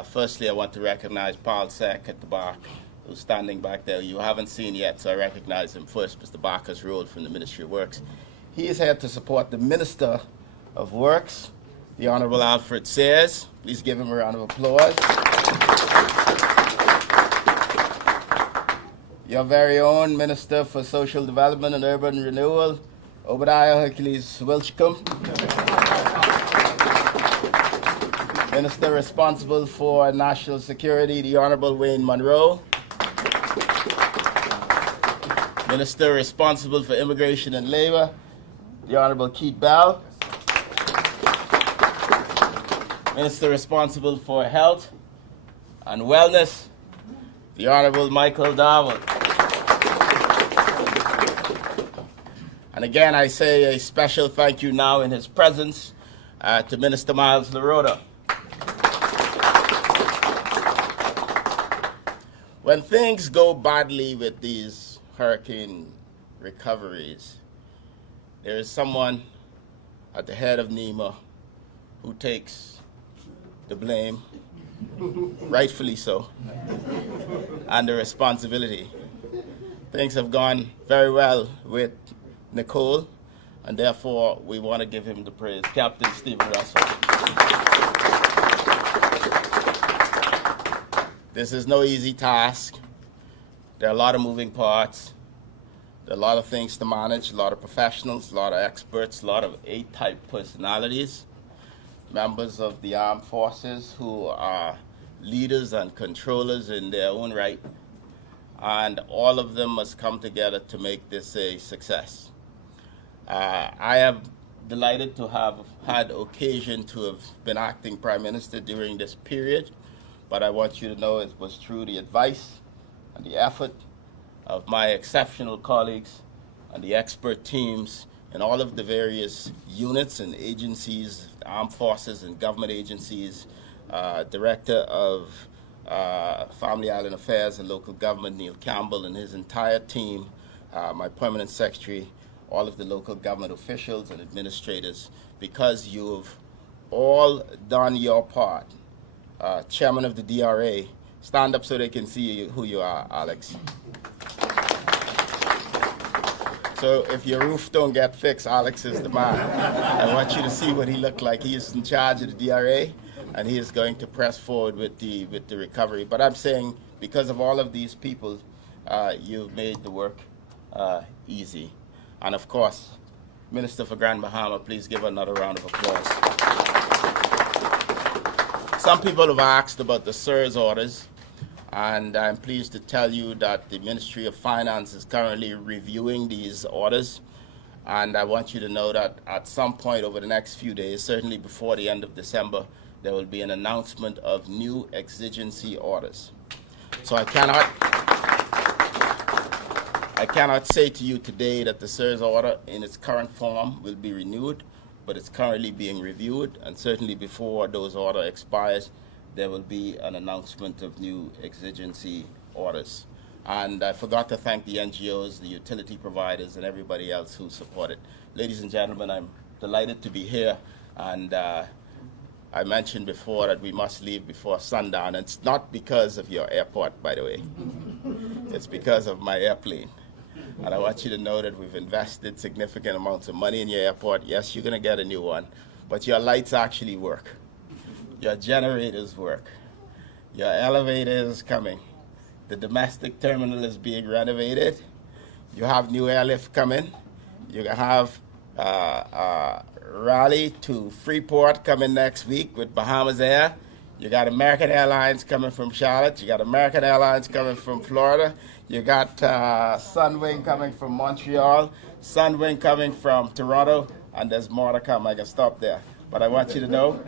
Firstly, I want to recognize Paul Seck at the back, who's standing back there. You haven't seen yet, so I recognize him first, Mr. Barker's role from the Ministry of Works. He is here to support the Minister of Works, the Honorable Alfred Sayers. Please give him a round of applause. Your very own Minister for Social Development and Urban Renewal, Obadiah Hercules Wilchcombe. Minister responsible for National Security, the Honorable Wayne Monroe. Minister responsible for Immigration and Labor, the Honorable Keith Bell. Minister responsible for Health and Wellness, the Honorable Michael Darwin. And again, I say a special thank you now in his presence to Minister Miles LaRoda. When things go badly with these hurricane recoveries, there is someone at the head of NEMA who takes the blame, rightfully so, and the responsibility. Things have gone very well with Nicole, and therefore we want to give him the praise. Captain Stephen Russell. This is no easy task. There are a lot of moving parts. There are a lot of things to manage, a lot of professionals, a lot of experts, a lot of A-type personalities, members of the armed forces who are leaders and controllers in their own right, and all of them must come together to make this a success. I am delighted to have had occasion to have been acting Prime Minister during this period, but I want you to know it was through the advice and the effort of my exceptional colleagues and the expert teams in all of the various units and agencies, armed forces and government agencies, Director of Family Island Affairs and Local Government, Neil Campbell, and his entire team, my permanent secretary, all of the local government officials and administrators, because you've all done your part. Chairman of the DRA, stand up so they can see who you are, Alex. So if your roof don't get fixed, Alex is the man. I want you to see what he looked like. He is in charge of the DRA, and he is going to press forward with the recovery. But I'm saying because of all of these people, you've made the work easy. And of course, Minister for Grand Bahama, please give another round of applause. Some people have asked about the SIRS orders, and I'm pleased to tell you that the Ministry of Finance is currently reviewing these orders. And I want you to know that at some point over the next few days, certainly before the end of December, there will be an announcement of new exigency orders. So I cannot say to you today that the SIRS order in its current form will be renewed, but it's currently being reviewed, and certainly before those orders expires, there will be an announcement of new exigency orders. And I forgot to thank the NGOs, the utility providers, and everybody else who supported. Ladies and gentlemen, I'm delighted to be here, and I mentioned before that we must leave before sundown. It's not because of your airport, by the way. It's because of my airplane. And I want you to know that we've invested significant amounts of money in your airport. Yes, you're going to get a new one, but your lights actually work. Your generators work. Your elevator is coming. The domestic terminal is being renovated. You have new airlift coming. You have Raleigh to Freeport coming next week with Bahamas Air. You got American Airlines coming from Charlotte. You got American Airlines coming from Florida. You got Sunwing coming from Montreal, Sunwing coming from Toronto, and there's more to come. I can stop there. But I want you to know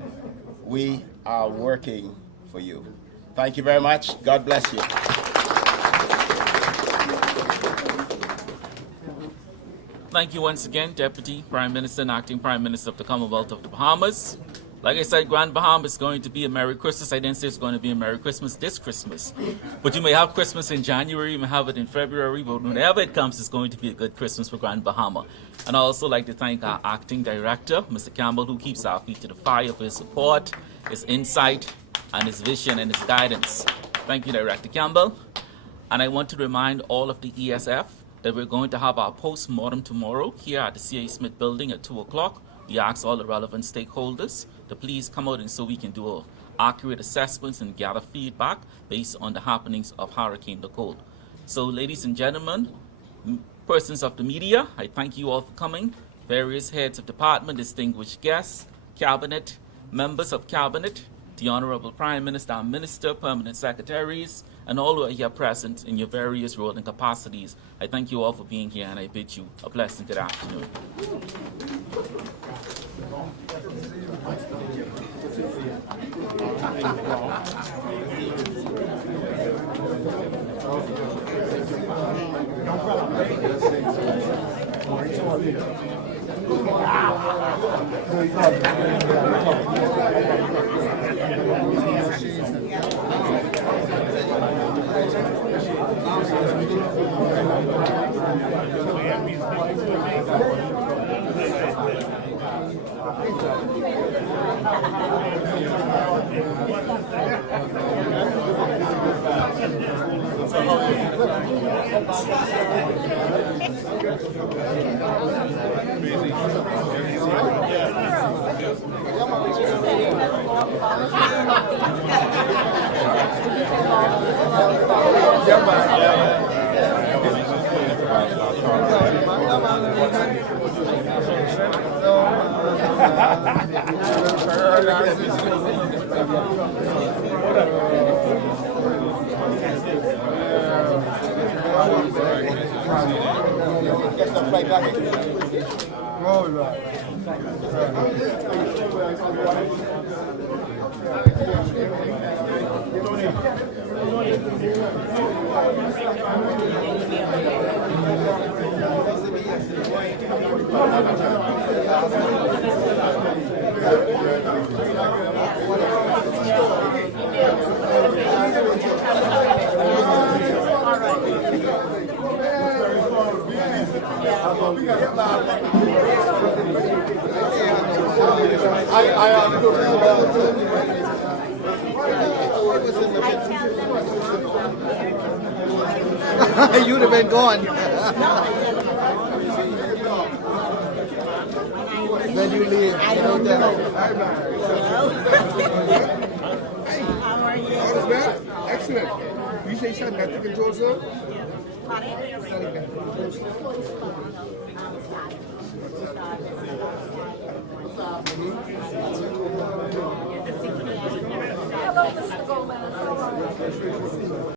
we are working for you. Thank you very much. God bless you. Thank you once again, Deputy Prime Minister and Acting Prime Minister of the Commonwealth of the Bahamas. Like I said, Grand Bahama is going to be a Merry Christmas. I didn't say it's going to be a Merry Christmas this Christmas. But you may have Christmas in January, you may have it in February, but whenever it comes, it's going to be a good Christmas for Grand Bahama. And I also like to thank our Acting Director, Mr. Campbell, who keeps our feet to the fire for his support, his insight, and his vision and his guidance. Thank you, Director Campbell. And I want to remind all of the ESF that we're going to have our post-mortem tomorrow here at the C.A. Smith Building at 2 o'clock. We ask all the relevant stakeholders to please come out and so we can do accurate assessments and gather feedback based on the happenings of Hurricane Nicole. So, ladies and gentlemen, persons of the media, I thank you all for coming. Various heads of department, distinguished guests, cabinet, members of cabinet, the Honorable Prime Minister, our Minister, permanent secretaries, and all who are here present in your various roles and capacities. I thank you all for being here, and I bid you a pleasant good afternoon. No problem. You'd have been gone. Then you leave. I don't know. How are you? How is that? Excellent. You say something that you control, sir? Hello, Mr. Gomez. How are you?